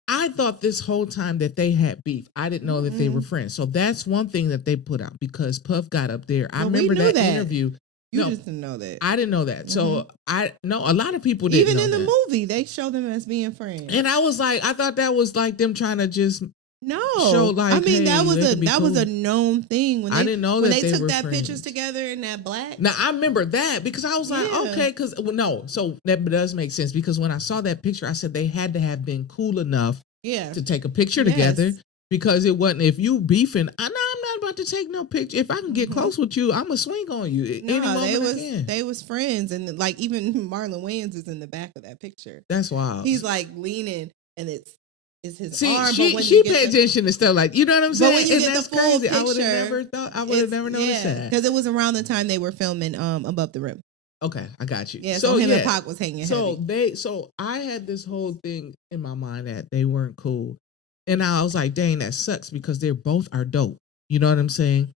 I thought this whole time that they had beef. I didn't know that they were friends. So that's one thing that they put out because Puff got up there. I remember that interview. You just didn't know that. I didn't know that. So a lot of people didn't know that. Even in the movie, they show them as being friends. And I was like, I thought that was like them trying to just No, show like, I mean hey, that was cool. a known thing when I didn't know that when they took were that friends. pictures together in that black. Now I remember that because I was like, okay, because no, so that does make sense because when I saw that picture, I said they had to have been cool enough, to take a picture together because it wasn't if you beefing. I'm not about to take no picture. If I can get close with you, I'm gonna swing on you any moment they was friends, and like even Marlon Wayans is in the back of that picture. That's wild. He's like leaning, and it's his arm. She paid attention to stuff like, you know what I'm saying? But when you get the full crazy. picture, I would have never noticed that because it was around the time they were filming Above the Rim. Okay, I got you. Yeah, so him and Pac was hanging. So I had this whole thing in my mind that they weren't cool, and I was like, dang, that sucks because they both are dope. You know what I'm saying?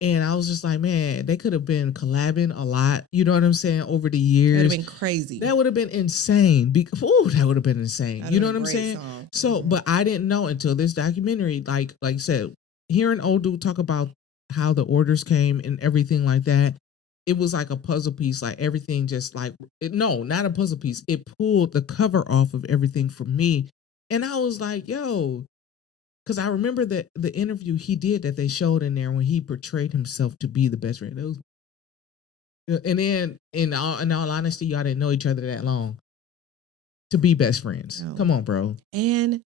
And I was just like, man, they could have been collabing a lot. You know what I'm saying? Over the years, that would have been crazy. That would have been insane. That would have been insane. You know what I'm saying? Song. So, but I didn't know until this documentary. Like I said, hearing old dude talk about how the orders came and everything like that, it was like a puzzle piece. Like everything, just like no, not a puzzle piece. It pulled the cover off of everything for me, and I was like, yo. Because I remember the interview he did that they showed in there when he portrayed himself to be the best friend. And then, in all honesty, y'all didn't know each other that long to be best friends. No. Come on, bro. And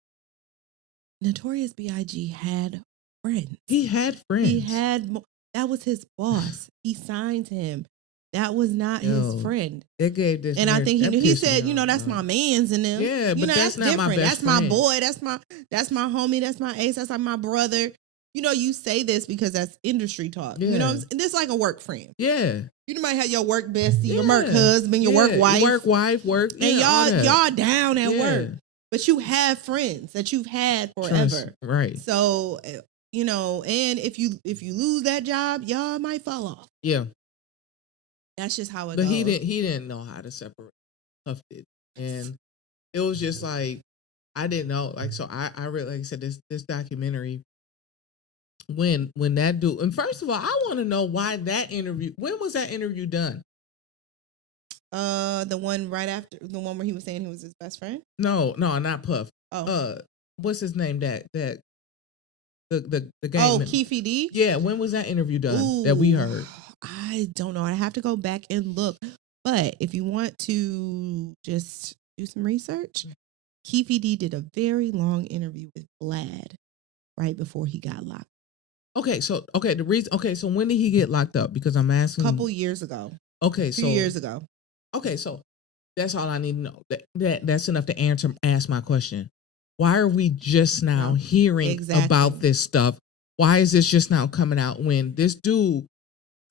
Notorious B.I.G. had friends. He had friends. He had that was his boss. He signed him. That was not his friend. It gave this, and I think he knew. He said, "You know, that's my man's in them. Yeah, but that's not different. My best that's friend. My boy. That's my homie. That's my ace. That's like my brother. You know, you say this because that's industry talk. Yeah. You know, and it's like a work friend. Yeah, you might have your work bestie, your work husband, your work wife, and y'all down at work, but you have friends that you've had forever, right? So you know, and if you lose that job, y'all might fall off. Yeah. That's just how it goes. But he didn't know how to separate. Puff did, and it was just like I didn't know. Like so, I really like I said this documentary. When that dude, and first of all, I want to know why that interview. When was that interview done? The one right after the one where he was saying he was his best friend. No, not Puff. Oh, what's his name? That the game. Oh, Keefe D. Yeah, when was that interview done that we heard? I don't know. I have to go back and look. But if you want to just do some research, Keefe D did a very long interview with Vlad right before he got locked. Okay, so so when did he get locked up? Because I'm asking. A couple years ago. Okay, 2 years ago. Okay, so that's all I need to know. That's enough to ask my question. Why are we just now hearing about this stuff? Why is this just now coming out when this dude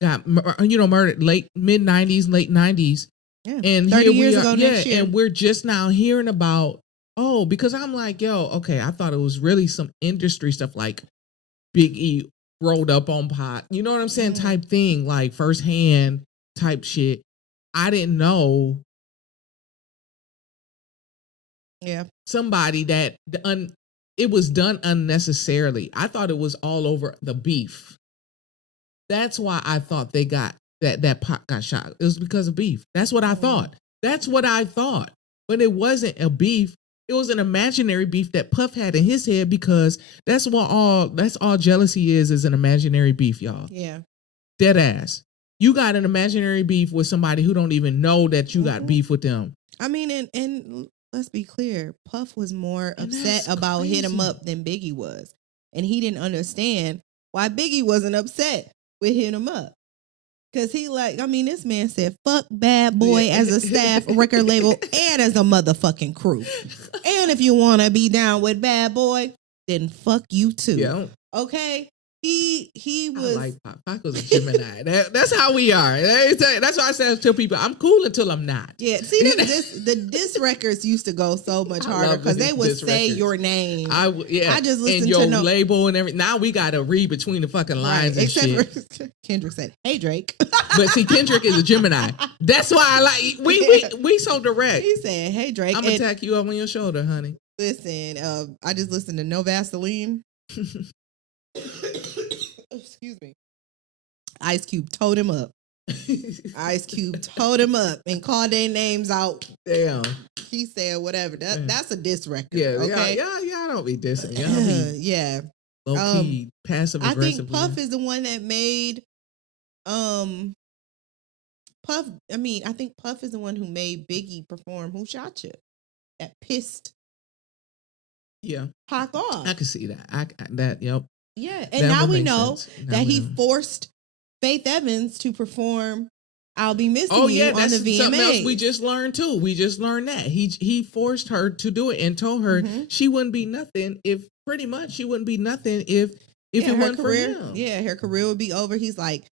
got murdered mid 90s, late 90s? Yeah, and 30 years ago next year. And we're just now hearing about, because I'm like, I thought it was really some industry stuff like Big E rolled up on pot, you know what I'm saying, type thing, like firsthand type shit. I didn't know. Yeah. Somebody that it was done unnecessarily. I thought it was all over the beef. That's why I thought they got that Pac got shot. It was because of beef. That's what I thought. That's what I thought. But it wasn't a beef. It was an imaginary beef that Puff had in his head because that's all jealousy is an imaginary beef, y'all. Yeah. Dead ass. You got an imaginary beef with somebody who don't even know that you got beef with them. I mean, and let's be clear, Puff was more upset about Hit 'Em Up than Biggie was. And he didn't understand why Biggie wasn't upset with Hit 'Em Up. Because this man said, fuck Bad Boy as a staff record label and as a motherfucking crew. And if you want to be down with Bad Boy, then fuck you too. Yeah. Okay? He was. I like Pac. Pac was a Gemini. That's how we are. That's why I say to people, I'm cool until I'm not. Yeah. See, the diss records used to go so much harder because they would say your name. I just listened and your label and everything. Now we got to read between the fucking lines and shit. Except for Kendrick said, "Hey Drake." But see, Kendrick is a Gemini. That's why I like we so direct. He said, "Hey Drake, I'm gonna tack you up on your shoulder, honey." Listen, I just listened to No Vaseline. Excuse me. Ice Cube told him up. Ice Cube told him up and called their names out. Damn. He said whatever. That's a diss record. Yeah, okay. Y'all don't be dissing. Y'all be yeah. low key, passive I aggressive. think Puff is the one that made Puff. I mean, I think Puff is the one who made Biggie perform "Who Shot You." That pissed Pac off. I can see that. Yep. Yeah, and now we know that he forced Faith Evans to perform "I'll Be Missing You" on the VMAs. Something else we just learned too. We just learned that he forced her to do it and told her she wouldn't be nothing if it wasn't for him. Yeah, her career would be over. She's like,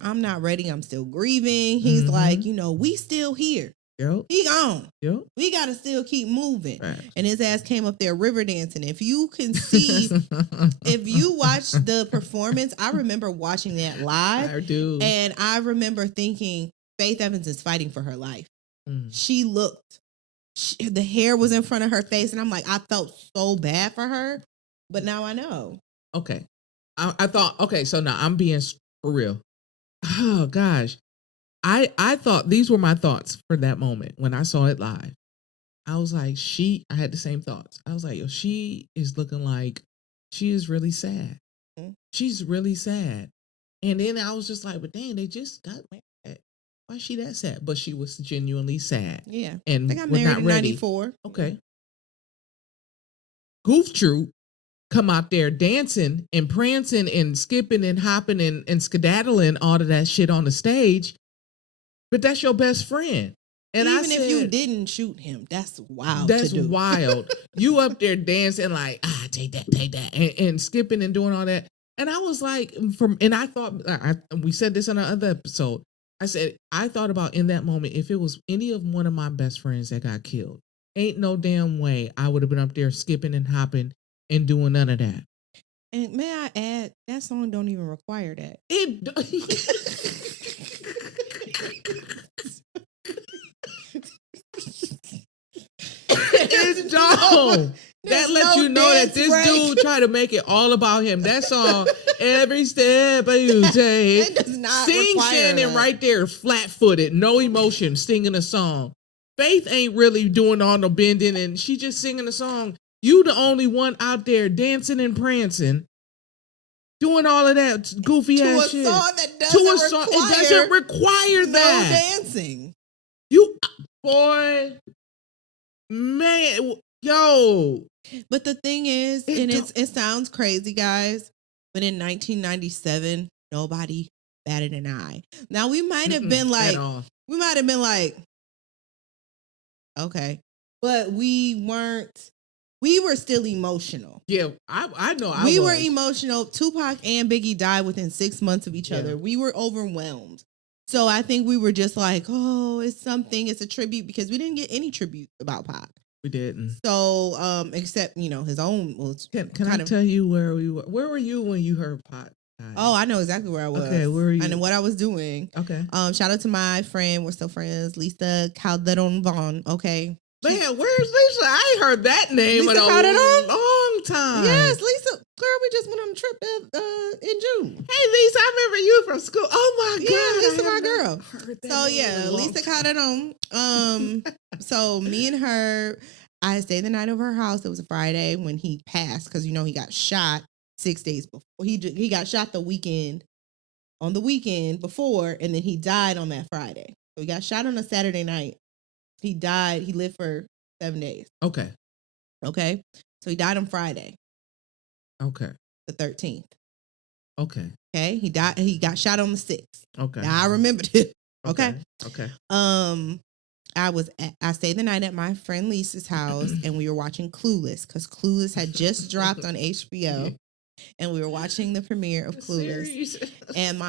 I'm not ready. I'm still grieving. He's like, we still here. Yep. He gone. Yep. We got to still keep moving. Right. And his ass came up there river dancing. If you can see, if you watch the performance, I remember watching that live. I do. And I remember thinking Faith Evans is fighting for her life. She looked, the hair was in front of her face. And I'm like, I felt so bad for her. But now I know. Okay. I thought, okay, so now I'm being for real. Oh, gosh. I thought these were my thoughts for that moment when I saw it live. I was like, I had the same thoughts. I was like, yo, she is looking like she is really sad. She's really sad. And then I was just like, but dang, they just got married. Why is she that sad? But she was genuinely sad. Yeah. And they got married in 94. Okay. Goof Troop come out there dancing and prancing and skipping and hopping and skedaddling all of that shit on the stage. But that's your best friend. And even if you didn't shoot him, that's wild. That's wild. You up there dancing like, take that, and skipping and doing all that. And I was like, I thought, we said this on our other episode. I said, I thought about in that moment, if it was any of one of my best friends that got killed, ain't no damn way I would have been up there skipping and hopping and doing none of that. And may I add, that song don't even require that. It don't. That lets you know that this dude tried to make it all about him. That's all. Every step you take. It does not Sing Shannon right there, flat-footed, no emotion, singing a song. Faith ain't really doing all no bending, and she just singing a song. You the only one out there dancing and prancing, doing all of that goofy ass shit. To a song that doesn't require that. No dancing. You, boy, man, yo. But the thing is, it sounds crazy, guys, but in 1997, nobody batted an eye. Now we might have been like, okay, but we weren't. We were still emotional. Yeah, I know. We were emotional. Tupac and Biggie died within 6 months of each other. We were overwhelmed. So I think we were just like, oh, it's something. It's a tribute, because we didn't get any tribute about Pac. We didn't. So, except, his own. Can I tell you where we were? Where were you when you heard Pac? Oh, I know exactly where I was. Okay, where were you? And what I was doing. Okay. Shout out to my friend. We're still friends. Lisa Calderon Vaughn. Okay. Man, where's Lisa? I ain't heard that name in a long time. Yes, Lisa. Girl, we just went on a trip in June. Hey, Lisa, I remember you from school. Oh, my God. Yeah, Lisa, my girl. So, yeah, Lisa Calderon. So, me and her, I stayed the night over her house. It was a Friday when he passed, because, he got shot 6 days before. He got shot on the weekend before, and then he died on that Friday. So, he got shot on a Saturday night. He died. He lived for 7 days. Okay. So he died on Friday. Okay. The 13th. Okay. He died. He got shot on the 6th. Okay. Now I remembered it. Okay. I stayed the night at my friend Lisa's house, and we were watching Clueless, because Clueless had just dropped on HBO. And we were watching the premiere of Clueless. And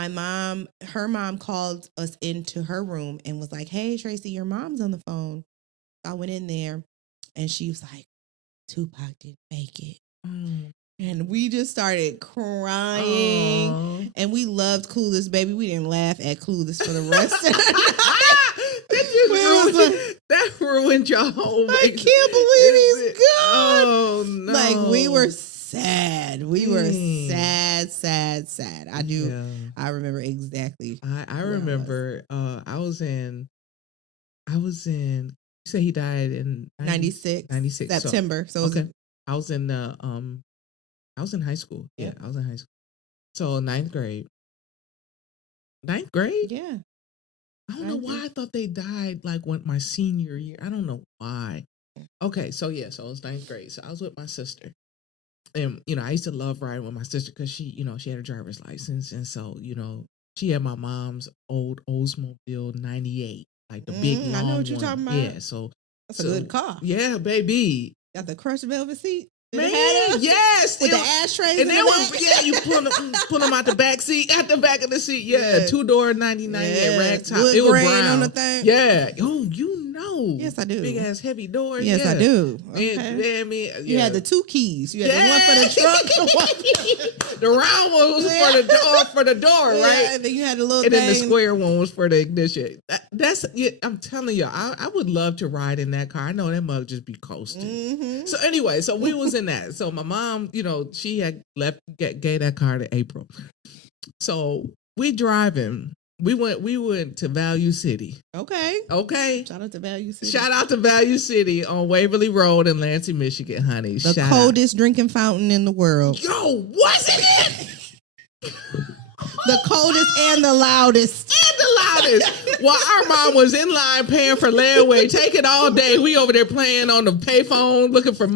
her mom called us into her room and was like, hey, Tracy, your mom's on the phone. I went in there, and she was like, Tupac didn't make it. And we just started crying. Aww. And we loved Clueless, baby. We didn't laugh at Clueless for the rest of the night. That ruined your whole I can't believe he's gone. Oh, no. Like, we were sad. We were sad. sad. I do. Yeah. I remember exactly. I remember I was in you say he died in 96 96 September. So okay. I was in I was in high school. Yeah, I was in high school. So ninth grade. Ninth grade? Yeah. I don't know why I thought they died like when my senior year. I don't know why. Okay, so yeah, so it was ninth grade. So I was with my sister. And I used to love riding with my sister because she had a driver's license. And so, she had my mom's old Oldsmobile 98, like the big long I know what you're one. talking about. Yeah, so that's a good car. Yeah, baby. Got the crushed velvet seat. Man, yes, with the ashtrays and in then the back. you pull them out the back seat, at the back of the seat. Yeah, 2-door 99, rag top. Wood it was grain brown on the thing. Yeah. Oh, Yes, I do. Big ass heavy doors. Yes, I do. Okay. And you had the 2 keys. You had the one for the truck. The round one was for the door, right? And then you had the little. And then the square one was for the ignition. I'm telling you, I would love to ride in that car. I know that mug just be coasting. Mm-hmm. So anyway, so we was in that. So my mom, she had gave that car to April. So we driving. We went to Value City. Okay. Shout out to Value City. Shout out to Value City on Waverly Road in Lansing, Michigan, honey. The coldest drinking fountain in the world. Yo, wasn't it? The coldest and the loudest. While our mom was in line paying for layaway, taking all day, we over there playing on the payphone, looking for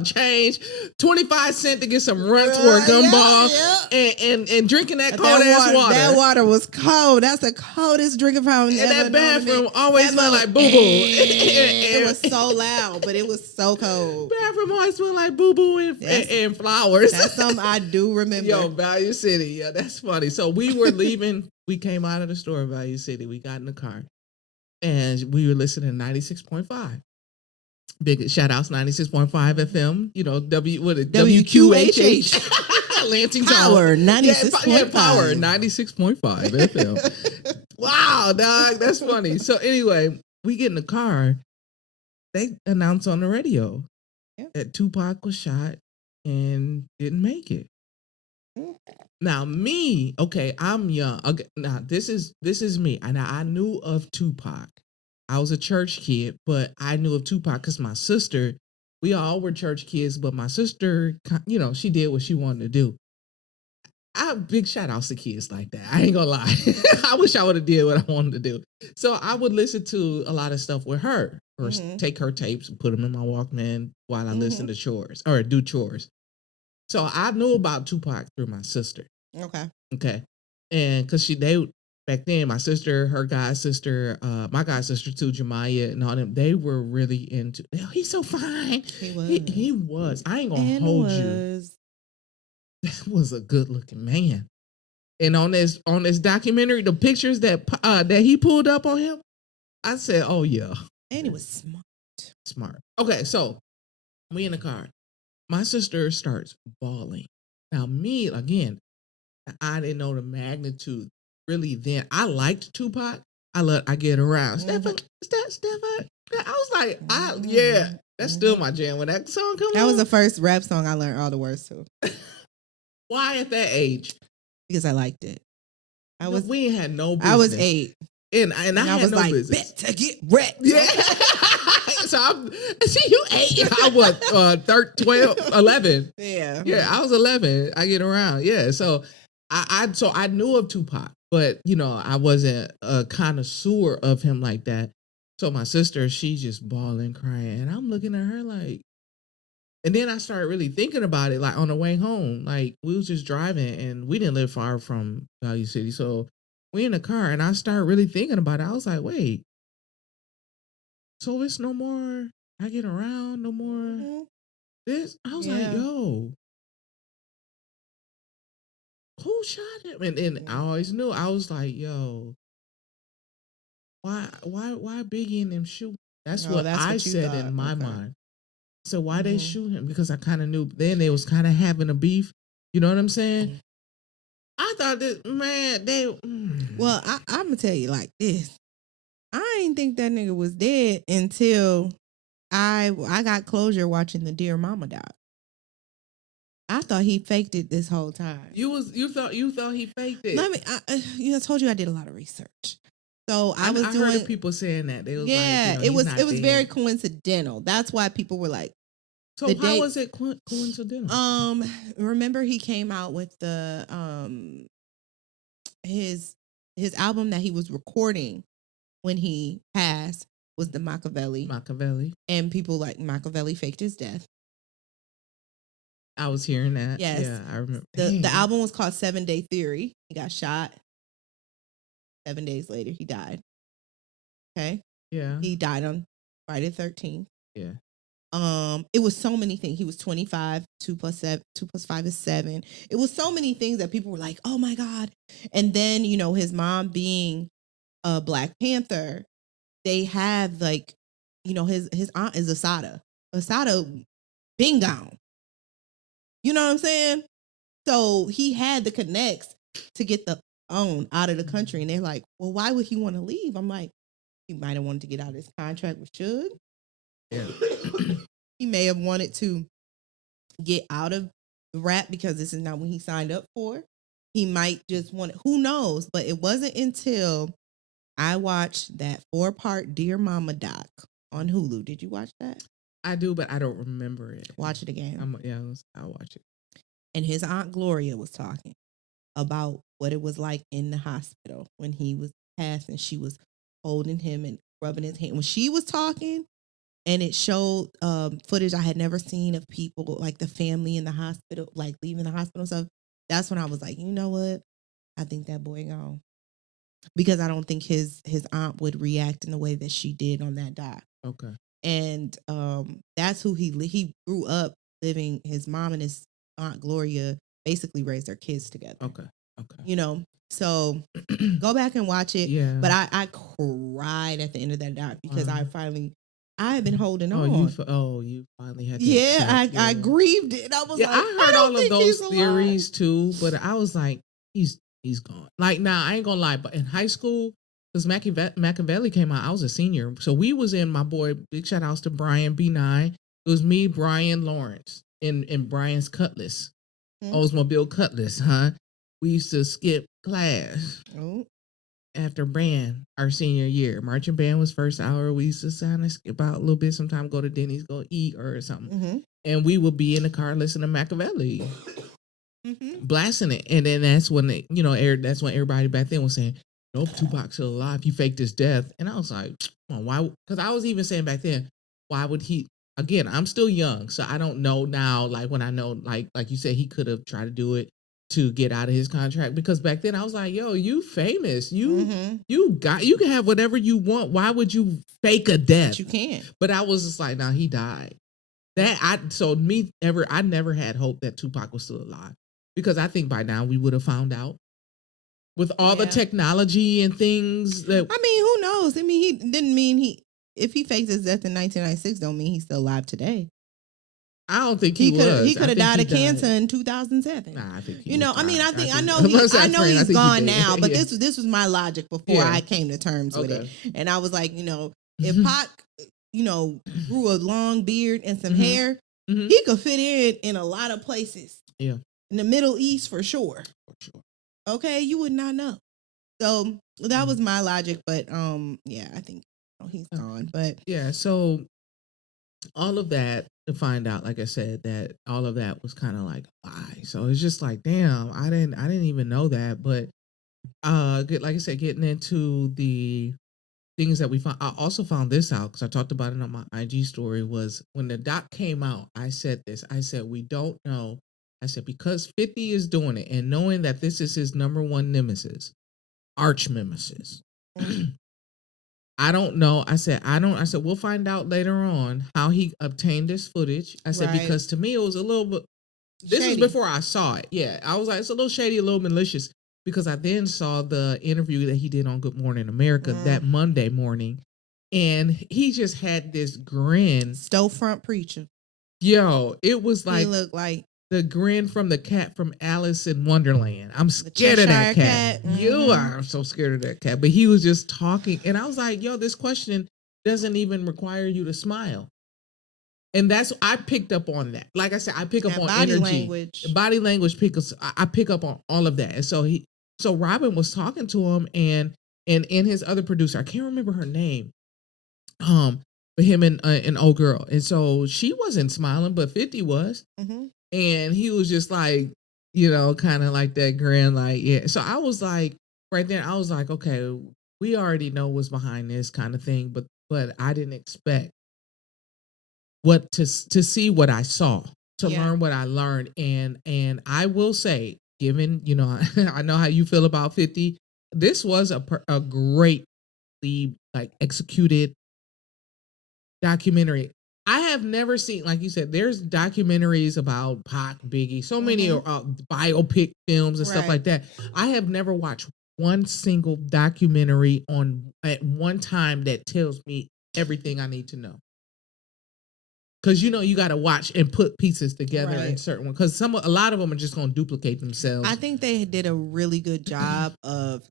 change, 25 cents to get some runts or a gumball, and drinking that cold ass water. That water was cold. That's the coldest drinking fountain ever. And that bathroom always smelled like boo boo. It was so loud, but it was so cold. Bathroom always smelled like boo boo and flowers. That's something I do remember. Yo, Value City. Yeah, that's funny. So we were leaving. We came out of the store in Value City. We got in the car. And we were listening to 96.5. Big shout outs, 96.5 FM. WQHH. Lansing Power, 96.5. Yeah, Power, 96.5 FM. Wow, dog. That's funny. So anyway, we get in the car. They announced on the radio that Tupac was shot and didn't make it. Now me, okay, I'm young. Okay, now this is me. And I knew of Tupac. I was a church kid, but I knew of Tupac because my sister, we all were church kids, but my sister, she did what she wanted to do. Big shout outs to kids like that. I ain't gonna lie. I wish I would have did what I wanted to do. So I would listen to a lot of stuff with her or take her tapes and put them in my Walkman while I listen to chores or do chores. So I knew about Tupac through my sister. Okay. And because back then, my sister, her god sister, my god sister too, Jemiah and all them, they were really into, he's so fine. He was. He was. I ain't gonna hold you. That was a good looking man. And on this documentary, the pictures that he pulled up on him, I said, oh yeah. And he was smart. Okay, so we in the car. My sister starts bawling. Now me, again, I didn't know the magnitude really then. I liked Tupac. I get around. Stefan. I was like, that's still my jam. When that song comes on. That was the first rap song I learned all the words to. Why at that age? Because I liked it. We ain't had no business. I was 8. And I had was no like, business. Bet to get wrecked. Yeah. So you 8. I was 12, 11. Yeah. Yeah, I was 11. I get around. Yeah. So I knew of Tupac, but I wasn't a connoisseur of him like that. So my sister, she's just bawling, crying, and I'm looking at her like. And then I started really thinking about it, like on the way home. Like we was just driving, and we didn't live far from Value City, so we in the car, and I started really thinking about it. I was like, wait, so it's no more. I get around no more. This I was like, yo. Who shot him? And then I always knew. I was like, yo, why Biggie and them shoot? That's what I said in my mind. So why they shoot him? Because I kind of knew then they was kind of having a beef. You know what I'm saying? I thought that, man, Well, I'm gonna tell you like this. I didn't think that nigga was dead until I got closure watching the Dear Mama doc. I thought he faked it this whole time. You thought he faked it. I told you I did a lot of research. So I heard of people saying that. They was yeah, like, it was very coincidental. That's why people were like. So how was it coincidental? Remember he came out with the his album that he was recording when he passed was the Machiavelli. And people like Machiavelli faked his death. I was hearing that. Yes. Yeah, I remember. The album was called 7 Day Theory. He got shot. 7 days later, he died. Okay. Yeah. He died on Friday the 13th. Yeah. It was so many things. He was 25. 2 plus 5 is 7. It was so many things that people were like, "Oh my God!" And then his mom being a Black Panther, they have like, his aunt is Asada. Asada been gone. You know what I'm saying? So he had the connects to get the own out of the country, and they're like, "Well, why would he want to leave?" I'm like, he might have wanted to get out of his contract with Suge. Yeah. He may have wanted to get out of rap because this is not what he signed up for. He might just want, who knows? But it wasn't until I watched that 4-part Dear Mama doc on Hulu. Did you watch that? I do, but I don't remember it. Watch it again. I'll watch it. And his Aunt Gloria was talking about what it was like in the hospital when he was passed, and she was holding him and rubbing his hand. When she was talking, and it showed footage I had never seen of people, like the family in the hospital, like leaving the hospital and stuff. That's when I was like, you know what? I think that boy gone. Because I don't think his aunt would react in the way that she did on that doc. Okay. And that's who he grew up living. His mom and his Aunt Gloria basically raised their kids together. Okay. So go back and watch it. Yeah. But I cried at the end of that doc because I have been holding on. You finally had to. Yeah, I grieved it. I was like, I heard all of those theories too, but I was like, he's gone. Like, now I ain't gonna lie, but in high school, because Machiavelli came out, I was a senior. So we was in, my boy, big shout outs to Brian B9. It was me, Brian, Lawrence, in Brian's Cutlass. Oldsmobile Cutlass, huh? We used to skip class after band our senior year. Marching band was first hour. We used to kind of skip out a little bit, sometimes go to Denny's, go eat or something. Mm-hmm. And we would be in the car listening to Machiavelli. Blasting it. And then that's when that's when everybody back then was saying, nope, Tupac's still alive. He faked his death. And I was like, why? Because I was even saying back then, why would he? Again, I'm still young, so I don't know now. Like when I know, like you said, he could have tried to do it to get out of his contract. Because back then I was like, yo, you famous. You can have whatever you want. Why would you fake a death? But you can't. But I was just like, he died. I never had hope that Tupac was still alive. Because I think by now we would have found out. With all the technology and things that... I mean, who knows? I mean, he didn't mean if he faked his death in 1996, don't mean he's still alive today. I don't think he was. He could have died of cancer in 2007. Nah, I think he I know he's gone now, but this was my logic before I came to terms with it. And I was like, if Pac, grew a long beard and some hair, he could fit in a lot of places. Yeah. In the Middle East for sure. Okay, you would not know. So that was my logic, but I think he's gone. But so all of that to find out, like I said, that all of that was kind of like lie. So it's just like, damn, I didn't even know that. But like I said, getting into the things that we found, I also found this out because I talked about it on my IG story. Was when the doc came out, I said this. I said, we don't know. I said, because 50 is doing it and knowing that this is his number one nemesis, arch nemesis. I don't know. I said, we'll find out later on how he obtained this footage. I said, because to me, it was a little bit, this is before I saw it. Yeah. I was like, it's a little shady, a little malicious, because I then saw the interview that he did on Good Morning America that Monday morning. And he just had this grin. Storefront preacher. Yo, it was like. He looked like. The grin from the cat from Alice in Wonderland. I'm scared of that cat. You are so scared of that cat. But he was just talking. And I was like, yo, this question doesn't even require you to smile. And that's, I picked up on that. Like I said, I pick up That on body energy. language. Body language I pick up on all of that. And so Robin was talking to him, and in his other producer, I can't remember her name. But him and an old girl. And so she wasn't smiling, but 50 was. Mm-hmm. And he was just like, kind of like that grin, like, yeah. So I was like, right there, I was like, okay, we already know what's behind this kind of thing, but I didn't expect to see what I saw, to learn what I learned. And I will say, given, I know how you feel about 50, this was a greatly like executed documentary. I have never seen, like you said, there's documentaries about Pac, Biggie, so many biopic films and stuff like that. I have never watched one single documentary at one time that tells me everything I need to know. Because you got to watch and put pieces together in certain ones. Because a lot of them are just going to duplicate themselves. I think they did a really good job of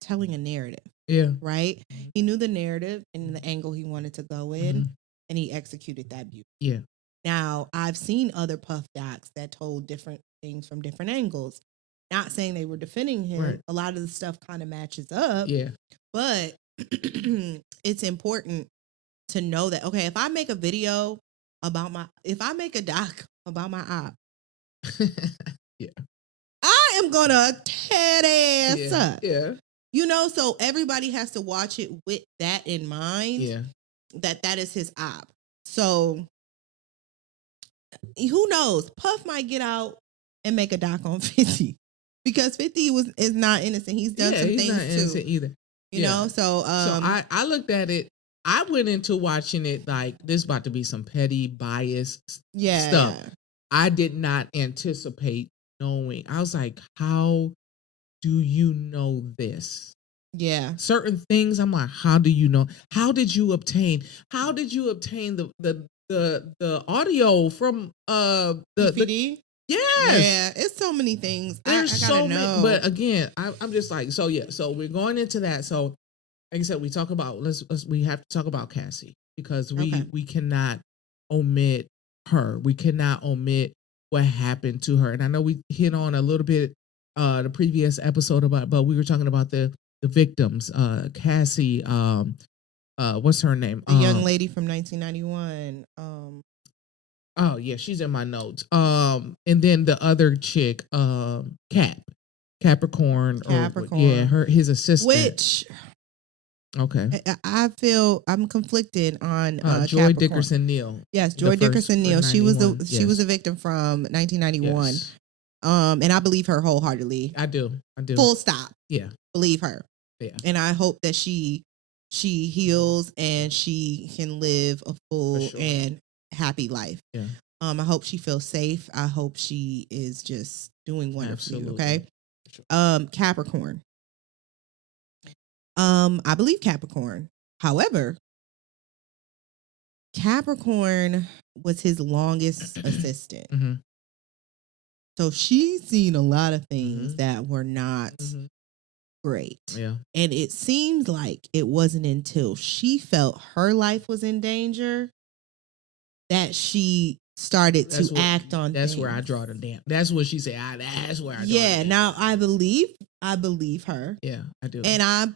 telling a narrative. Yeah. Right? He knew the narrative and the angle he wanted to go in, and he executed that beautifully. Yeah. Now, I've seen other Puff docs that told different things from different angles. Not saying they were defending him. Right. A lot of the stuff kind of matches up. Yeah. But it's important to know that, okay, if I make a video if I make a doc about my op, yeah, I am gonna tear ass up. Yeah. So everybody has to watch it with that in mind. Yeah. That is his op. So who knows? Puff might get out and make a doc on 50 because 50 is not innocent. He's done some he's things not innocent too. either. So I looked at it. I went into watching it like this about to be some petty bias stuff. I did not anticipate knowing. I was like, how do you know this? Yeah. Certain things I'm like, how do you know? How did you obtain the audio from the Keefe D? Yes. Yeah, it's so many things. There's I gotta so know. many, but again, I'm just like, so we're going into that. So like I said, we talk about we have to talk about Cassie because we cannot omit her. We cannot omit what happened to her. And I know we hit on a little bit the previous episode but we were talking about the victims. Cassie, what's her name? The young lady from 1991. Oh yeah, she's in my notes. And then the other chick, Capricorn. His assistant. Which okay. I feel I'm conflicted on Joy Dickerson Neal. Yes, Joy Dickerson Neal. She was a victim from 1991. Yes. And I believe her wholeheartedly. I do. Full stop. Yeah. Believe her. Yeah. And I hope that she heals and she can live a full and happy life. Yeah. I hope she feels safe. I hope she is just doing wonderfully. Okay. Capricorn. I believe Capricorn. However, Capricorn was his longest assistant. Mm-hmm. So she's seen a lot of things that were not great. Yeah. And it seems like it wasn't until she felt her life was in danger that she started to act on that's things. Where I draw the damn. That's what she said. That's where I draw Yeah, now I believe her. Yeah, I do. And I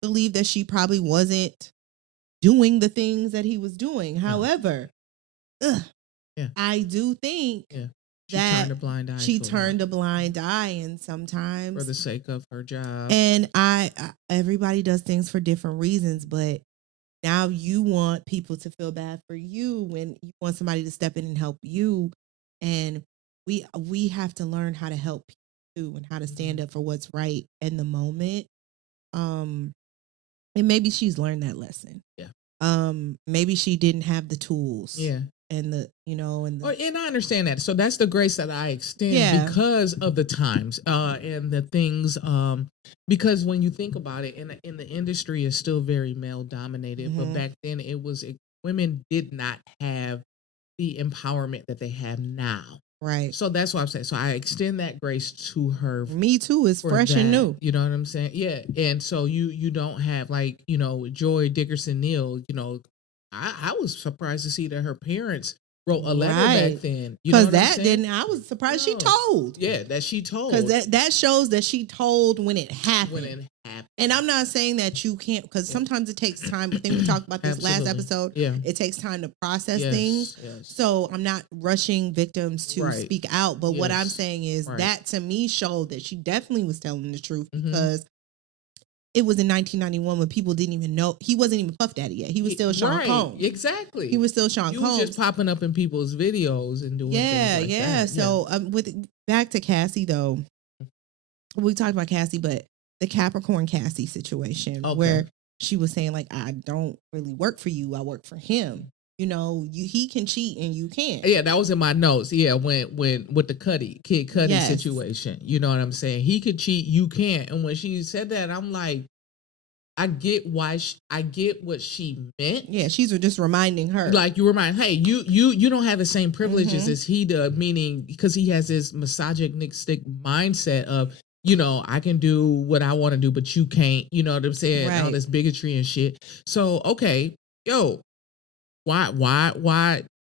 believe that she probably wasn't doing the things that he was doing. However, I do think she turned a blind eye. She turned a blind eye, and sometimes for the sake of her job. And everybody does things for different reasons, but now you want people to feel bad for you when you want somebody to step in and help you, and we have to learn how to help people too and how to stand up for what's right in the moment. And maybe she's learned that lesson. Yeah. Maybe she didn't have the tools. Yeah. And and I understand that. So that's the grace that I extend because of the times and the things. Because when you think about it, in the industry is still very male dominated, but back then women did not have the empowerment that they have now. Right. So that's what I'm saying. So I extend that grace to her. Me too. It's for fresh and that, new. You know what I'm saying? Yeah. And so you don't have like, Joy Dickerson Neal, I was surprised to see that her parents wrote a letter back then. You know Because what I'm that saying? didn't. I was surprised she No. told. Yeah, that she told. Because that shows that she told when it happened. When it happened. And I'm not saying that you can't, because sometimes it takes time. I think we talked about this last episode. Yeah. It takes time to process things. Yes. So I'm not rushing victims to speak out. But what I'm saying is that to me showed that she definitely was telling the truth, because it was in 1991 when people didn't even know. He wasn't even Puff Daddy yet. He was still Sean Combs. Exactly. He was still Sean Combs. He was just popping up in people's videos and doing things like that. So back to Cassie though. We talked about Cassie, but the Capricorn Cassie situation where she was saying like, I don't really work for you. I work for him. He can cheat and you can't. Yeah, that was in my notes. Yeah, when with the Kid Cudi situation. You know what I'm saying? He could cheat, you can't. And when she said that, I'm like, I get why. I get what she meant. Yeah, she's just reminding her. Like you remind, hey, you don't have the same privileges as he does. Meaning because he has this misogynistic mindset of, I can do what I want to do, but you can't. You know what I'm saying? All this bigotry and shit. So okay, why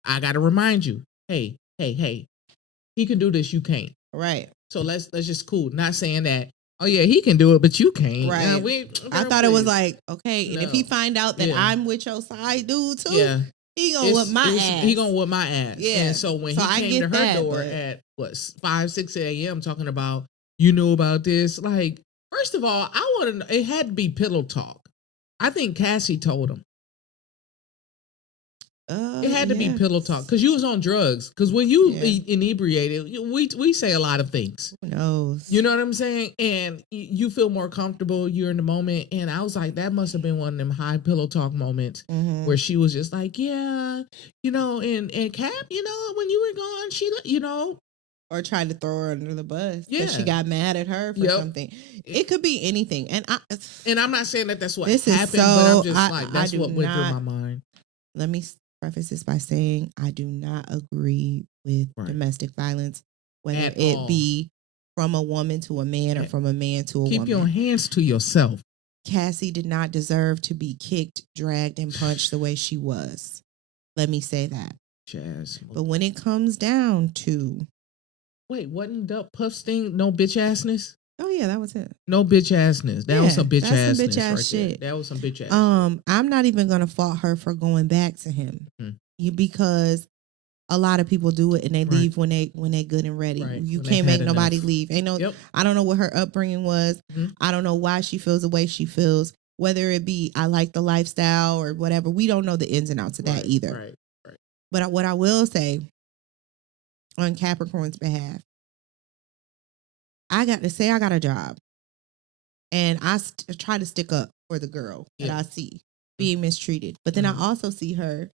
I gotta remind you, hey, he can do this, you can't. Right. So let's just cool. Not saying that, oh yeah, he can do it, but you can't. Right. I thought it was like, okay, and if he find out that I'm with your side dude too, he gonna whip my ass. He gonna whip my ass. Yeah. And so when he came to her door at 5-6 a.m. talking about, you knew about this, like, first of all, I want to know, it had to be pillow talk. I think Cassie told him. It had to be pillow talk because you was on drugs. Because when you inebriated, we say a lot of things. Who knows? You know what I'm saying? And you feel more comfortable. You're in the moment. And I was like, that must have been one of them high pillow talk moments where she was just like, yeah, and Cap, when you were gone, she, or tried to throw her under the bus. Yeah, she got mad at her for something. It could be anything. And I'm not saying that that's what happened, but I'm just like, that's what went through my mind. Let me preface this by saying I do not agree with domestic violence, whether it be from a woman to a man or from a man to a woman. Keep your hands to yourself. Cassie did not deserve to be kicked, dragged, and punched the way she was. Let me say that. Jazz. But when it comes down to... Wait, wasn't Puff Sting no bitch assness? Oh yeah, that was it. No bitch assness. That was some bitch assness. Some bitch ass right shit. There. That was some bitch ass. I'm not even gonna fault her for going back to him, because a lot of people do it and they leave when they good and ready. Right. You can't make nobody leave. Ain't no. Yep. I don't know what her upbringing was. I don't know why she feels the way she feels. Whether it be I like the lifestyle or whatever, we don't know the ins and outs of that either. Right. But what I will say on Capricorn's behalf, I got a job, and I try to stick up for the girl that I see being mistreated. But then I also see her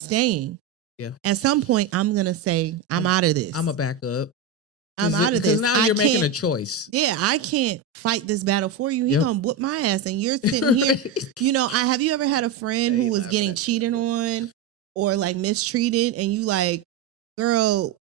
staying. Yeah. At some point, I'm gonna say, I'm out of this. I'm a back up. I'm out of this. Because now you're making a choice. Yeah, I can't fight this battle for you. He's gonna whoop my ass, and you're sitting here. Have you ever had a friend who was getting cheated on or like mistreated, and you like, girl,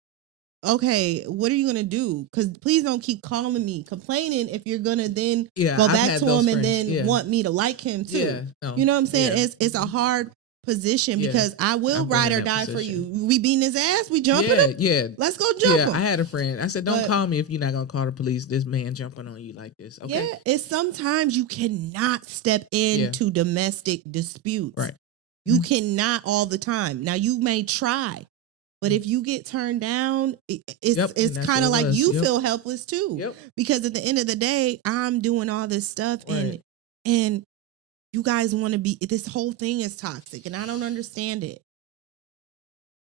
okay, what are you gonna do? Because please don't keep calling me, complaining if you're gonna then go back to him and then want me to like him too. Yeah, no. You know what I'm saying? Yeah. It's a hard position because I will ride or die for you. We beating his ass, we jumping him. Yeah, let's go jump him. I had a friend. I said, don't call me if you're not gonna call the police. This man jumping on you like this. Okay. Yeah, it's sometimes you cannot step into domestic disputes. Right. You cannot all the time. Now you may try. But if you get turned down, it's kind of like you feel helpless too. Yep. Because at the end of the day, I'm doing all this stuff and you guys want to be, this whole thing is toxic and I don't understand it.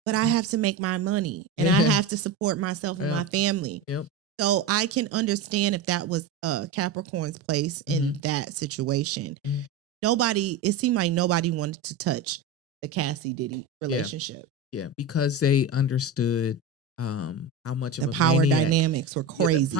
But I have to make my money and I have to support myself and my family. Yep. So I can understand if that was Capricorn's place in that situation. It seemed like nobody wanted to touch the Cassie Diddy relationship. Yeah, because they understood how much of the power dynamics were crazy.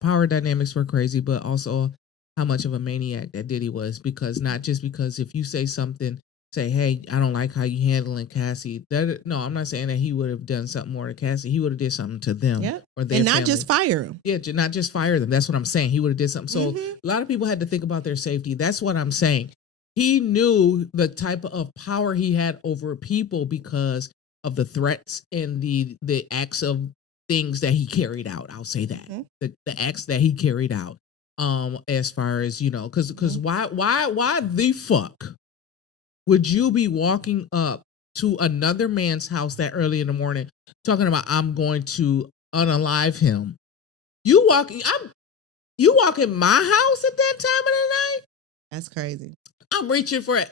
Power dynamics were crazy, but also how much of a maniac that Diddy was. Because not just because if you say something say, hey, I don't like how you handling Cassie. No, I'm not saying that he would have done something more to Cassie. He would have did something to them or their and not family. just fire him. Yeah, not just fire them. That's what I'm saying. He would have did something. So a lot of people had to think about their safety. That's what I'm saying. He knew the type of power he had over people because of the threats and the acts of things that he carried out. I'll say that the acts that he carried out. As far as because why the fuck would you be walking up to another man's house that early in the morning talking about I'm going to unalive him? You walk in my house at that time of the night? That's crazy. I'm reaching for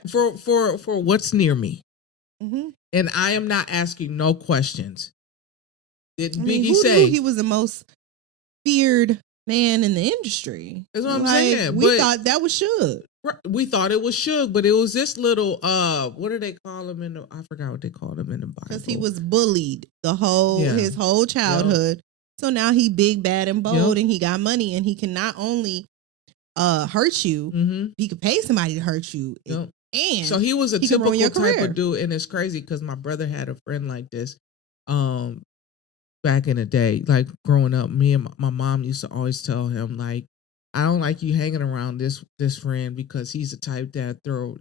what's near me. And I am not asking no questions. Did Biggie say knew he was the most feared man in the industry? That's what I'm saying. We thought that was Suge. We thought it was Suge, but it was this little what do they call him I forgot what they called him in the Bible. Because he was bullied his whole childhood. Yep. So now he big, bad, and bold, and he got money, and he can not only hurt you, he could pay somebody to hurt you. Yep. And so he was a typical type of dude, and it's crazy because my brother had a friend like this back in the day. Like growing up, me and my mom used to always tell him, like, I don't like you hanging around this friend because he's the type that throw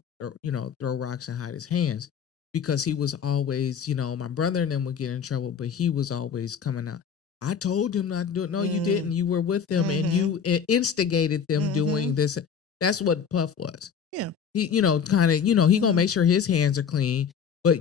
rocks and hide his hands, because he was always, my brother and them would get in trouble, but he was always coming out. I told him not to do it. No, you didn't. You were with them and you instigated them doing this. That's what Puff was. Yeah. He, kind of, he gonna make sure his hands are clean, but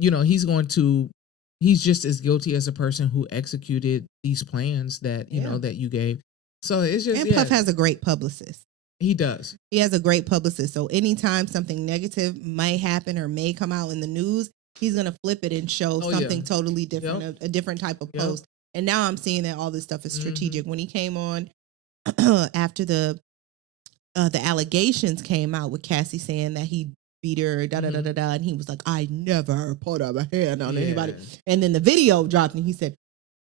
he's just as guilty as a person who executed these plans that, that you gave. So it's just, and Puff has a great publicist. He does. He has a great publicist. So anytime something negative might happen or may come out in the news, he's going to flip it and show something totally different, a different type of post. And now I'm seeing that all this stuff is strategic. When he came on after the allegations came out with Cassie saying that he beat her, and he was like, I never put up a hand on anybody. And then the video dropped and he said,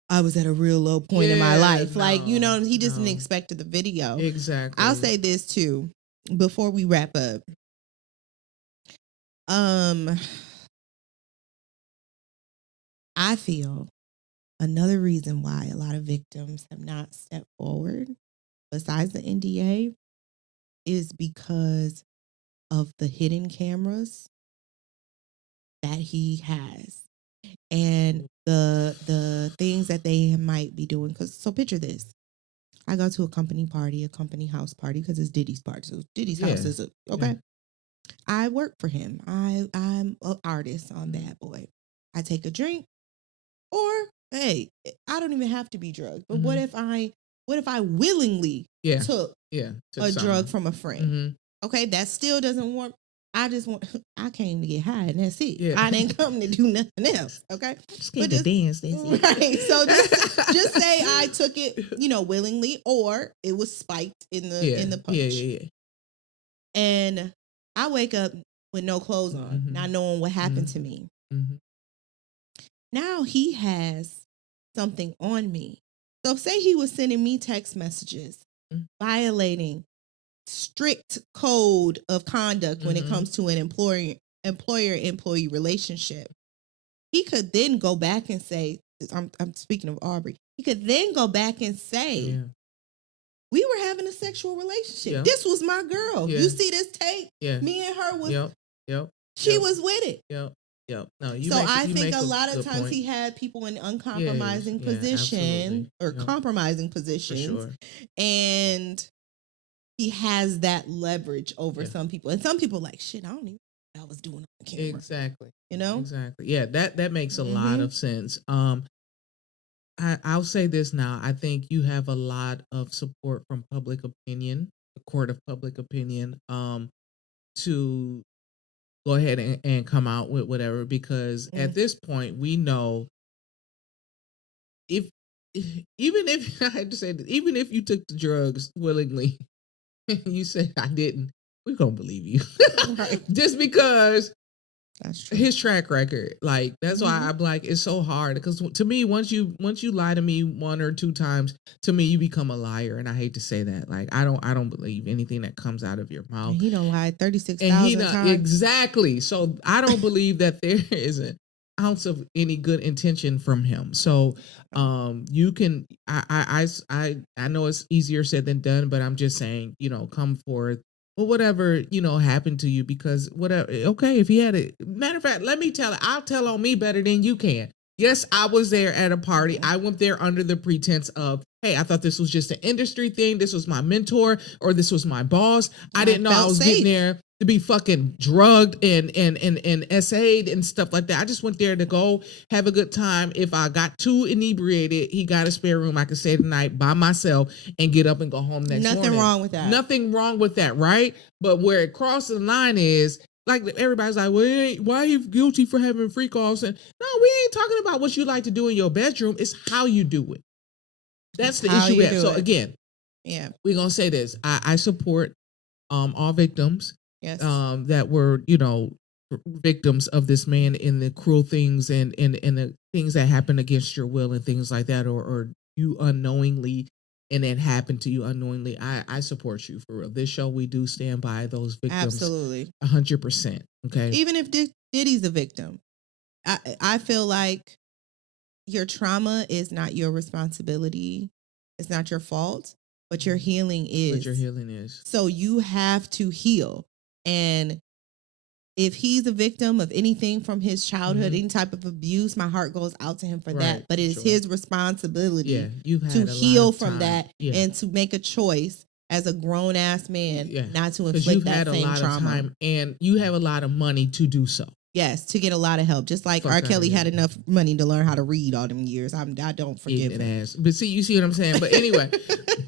I was at a real low point in my life. He just didn't expect the video. Exactly. I'll say this too, before we wrap up. I feel another reason why a lot of victims have not stepped forward, besides the NDA, is because of the hidden cameras that he has and the things that they might be doing. So picture this. I go to a company house party, because it's Diddy's party. So Diddy's house is okay. Yeah. I work for him. I'm an artist on Bad Boy. I take a drink, or hey, I don't even have to be drugged. But what if I willingly took a drug from a friend? Okay, that still doesn't work. I came to get high, and that's it. Yeah. I didn't come to do nothing else. Okay, just dance. Right. So just say I took it, willingly, or it was spiked in the punch. Yeah. And I wake up with no clothes on, not knowing what happened to me. Now he has something on me. So say he was sending me text messages violating strict code of conduct when it comes to an employer-employee relationship. He could then go back and say, I'm speaking of Aubrey, he could then go back and say, we were having a sexual relationship. Yeah. This was my girl. Yeah. You see this tape? Yeah. Me and her was, she was with it. Yep. No, I think a lot of times he had people in uncompromising position or compromising positions. Sure. And he has that leverage over some people. And some people like, shit, I don't even know what I was doing on camera. Exactly. Exactly. Yeah, that makes a lot of sense. I'll say this now. I think you have a lot of support from public opinion, the court of public opinion, to go ahead and come out with whatever, because at this point we know even if I had to say this, even if you took the drugs willingly, you said I didn't, we're gonna believe you. Right. Just because That's true. His track record, like that's why I'm like, it's so hard because to me, once you lie to me 1 or 2 times, to me you become a liar, and I hate to say that. Like I don't believe anything that comes out of your mouth. And he don't lie 36,000 times. Exactly. So I don't believe that there is an ounce of any good intention from him. So you can I know it's easier said than done, but I'm just saying, come forth. Well, whatever, happened to you, because whatever, okay, if he had it. Matter of fact, I'll tell on me better than you can. Yes, I was there at a party. I went there under the pretense of, hey, I thought this was just an industry thing. This was my mentor, or this was my boss. I didn't know I was getting there to be fucking drugged and essayed and stuff like that. I just went there to go have a good time. If I got too inebriated, he got a spare room. I could stay the night by myself and get up and go home next morning. Nothing wrong with that. Nothing wrong with that, right? But where it crosses the line is, like, everybody's like, well, why are you guilty for having freak offs? And no, we ain't talking about what you like to do in your bedroom. It's how you do it. That's the issue we have. So again, we're going to say this. I support all victims. Yes. That were, victims of this man in the cruel things and the things that happen against your will and things like that, or you unknowingly, and it happened to you unknowingly. I support you, for real. This show, we do stand by those victims. Absolutely. 100%. Okay. Even if Diddy's a victim, I feel like your trauma is not your responsibility. It's not your fault, but your healing is. So you have to heal. And if he's a victim of anything from his childhood, any type of abuse, my heart goes out to him for that. But it is his responsibility to heal from that and to make a choice as a grown ass man not to inflict that same trauma. And you have a lot of money to do so. Yes, to get a lot of help. Just like R. Kelly had enough money to learn how to read all them years. I don't forgive him. But you see what I'm saying? But anyway,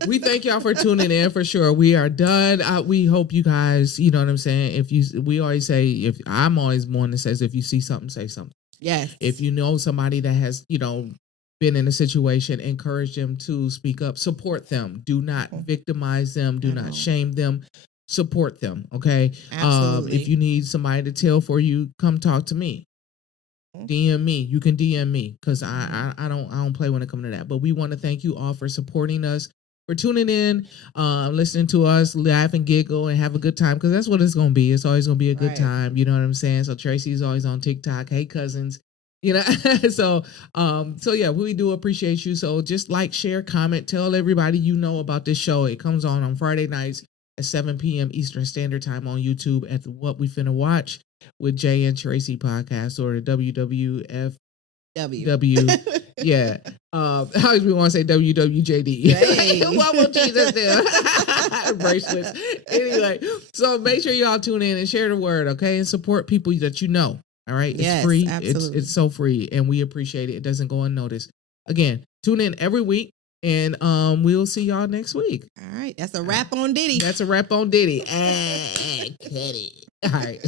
we thank y'all for tuning in, for sure. We are done. We hope you guys, you know what I'm saying? We always say, I'm always one that says, if you see something, say something. Yes. If you know somebody that has, been in a situation, encourage them to speak up, support them. Do not victimize them. Do not shame them. Support them, okay? Absolutely. If you need somebody to tell for you, come talk to me. DM me. You can DM me, because I don't play when it comes to that. But we want to thank you all for supporting us, for tuning in, listening to us, laugh and giggle and have a good time, because that's what it's gonna be. It's always gonna be a good time. You know what I'm saying? So Tracy's always on TikTok. Hey cousins. So yeah, we do appreciate you. So just like, share, comment, tell everybody about this show. It comes on Friday nights at 7 p.m. Eastern Standard Time on YouTube at the What We Finna Watch with Jay and Tracy podcast, or the WWFW. Yeah. How do we want to say WWJD? Hey. What will Jesus do? Bracelets. Anyway, so make sure y'all tune in and share the word, okay? And support people that you know. All right. It's free. Absolutely. It's so free, and we appreciate it. It doesn't go unnoticed. Again, tune in every week, and we'll see y'all next week. All right. That's a wrap on Diddy. That's a wrap on Diddy. Cut it. All right.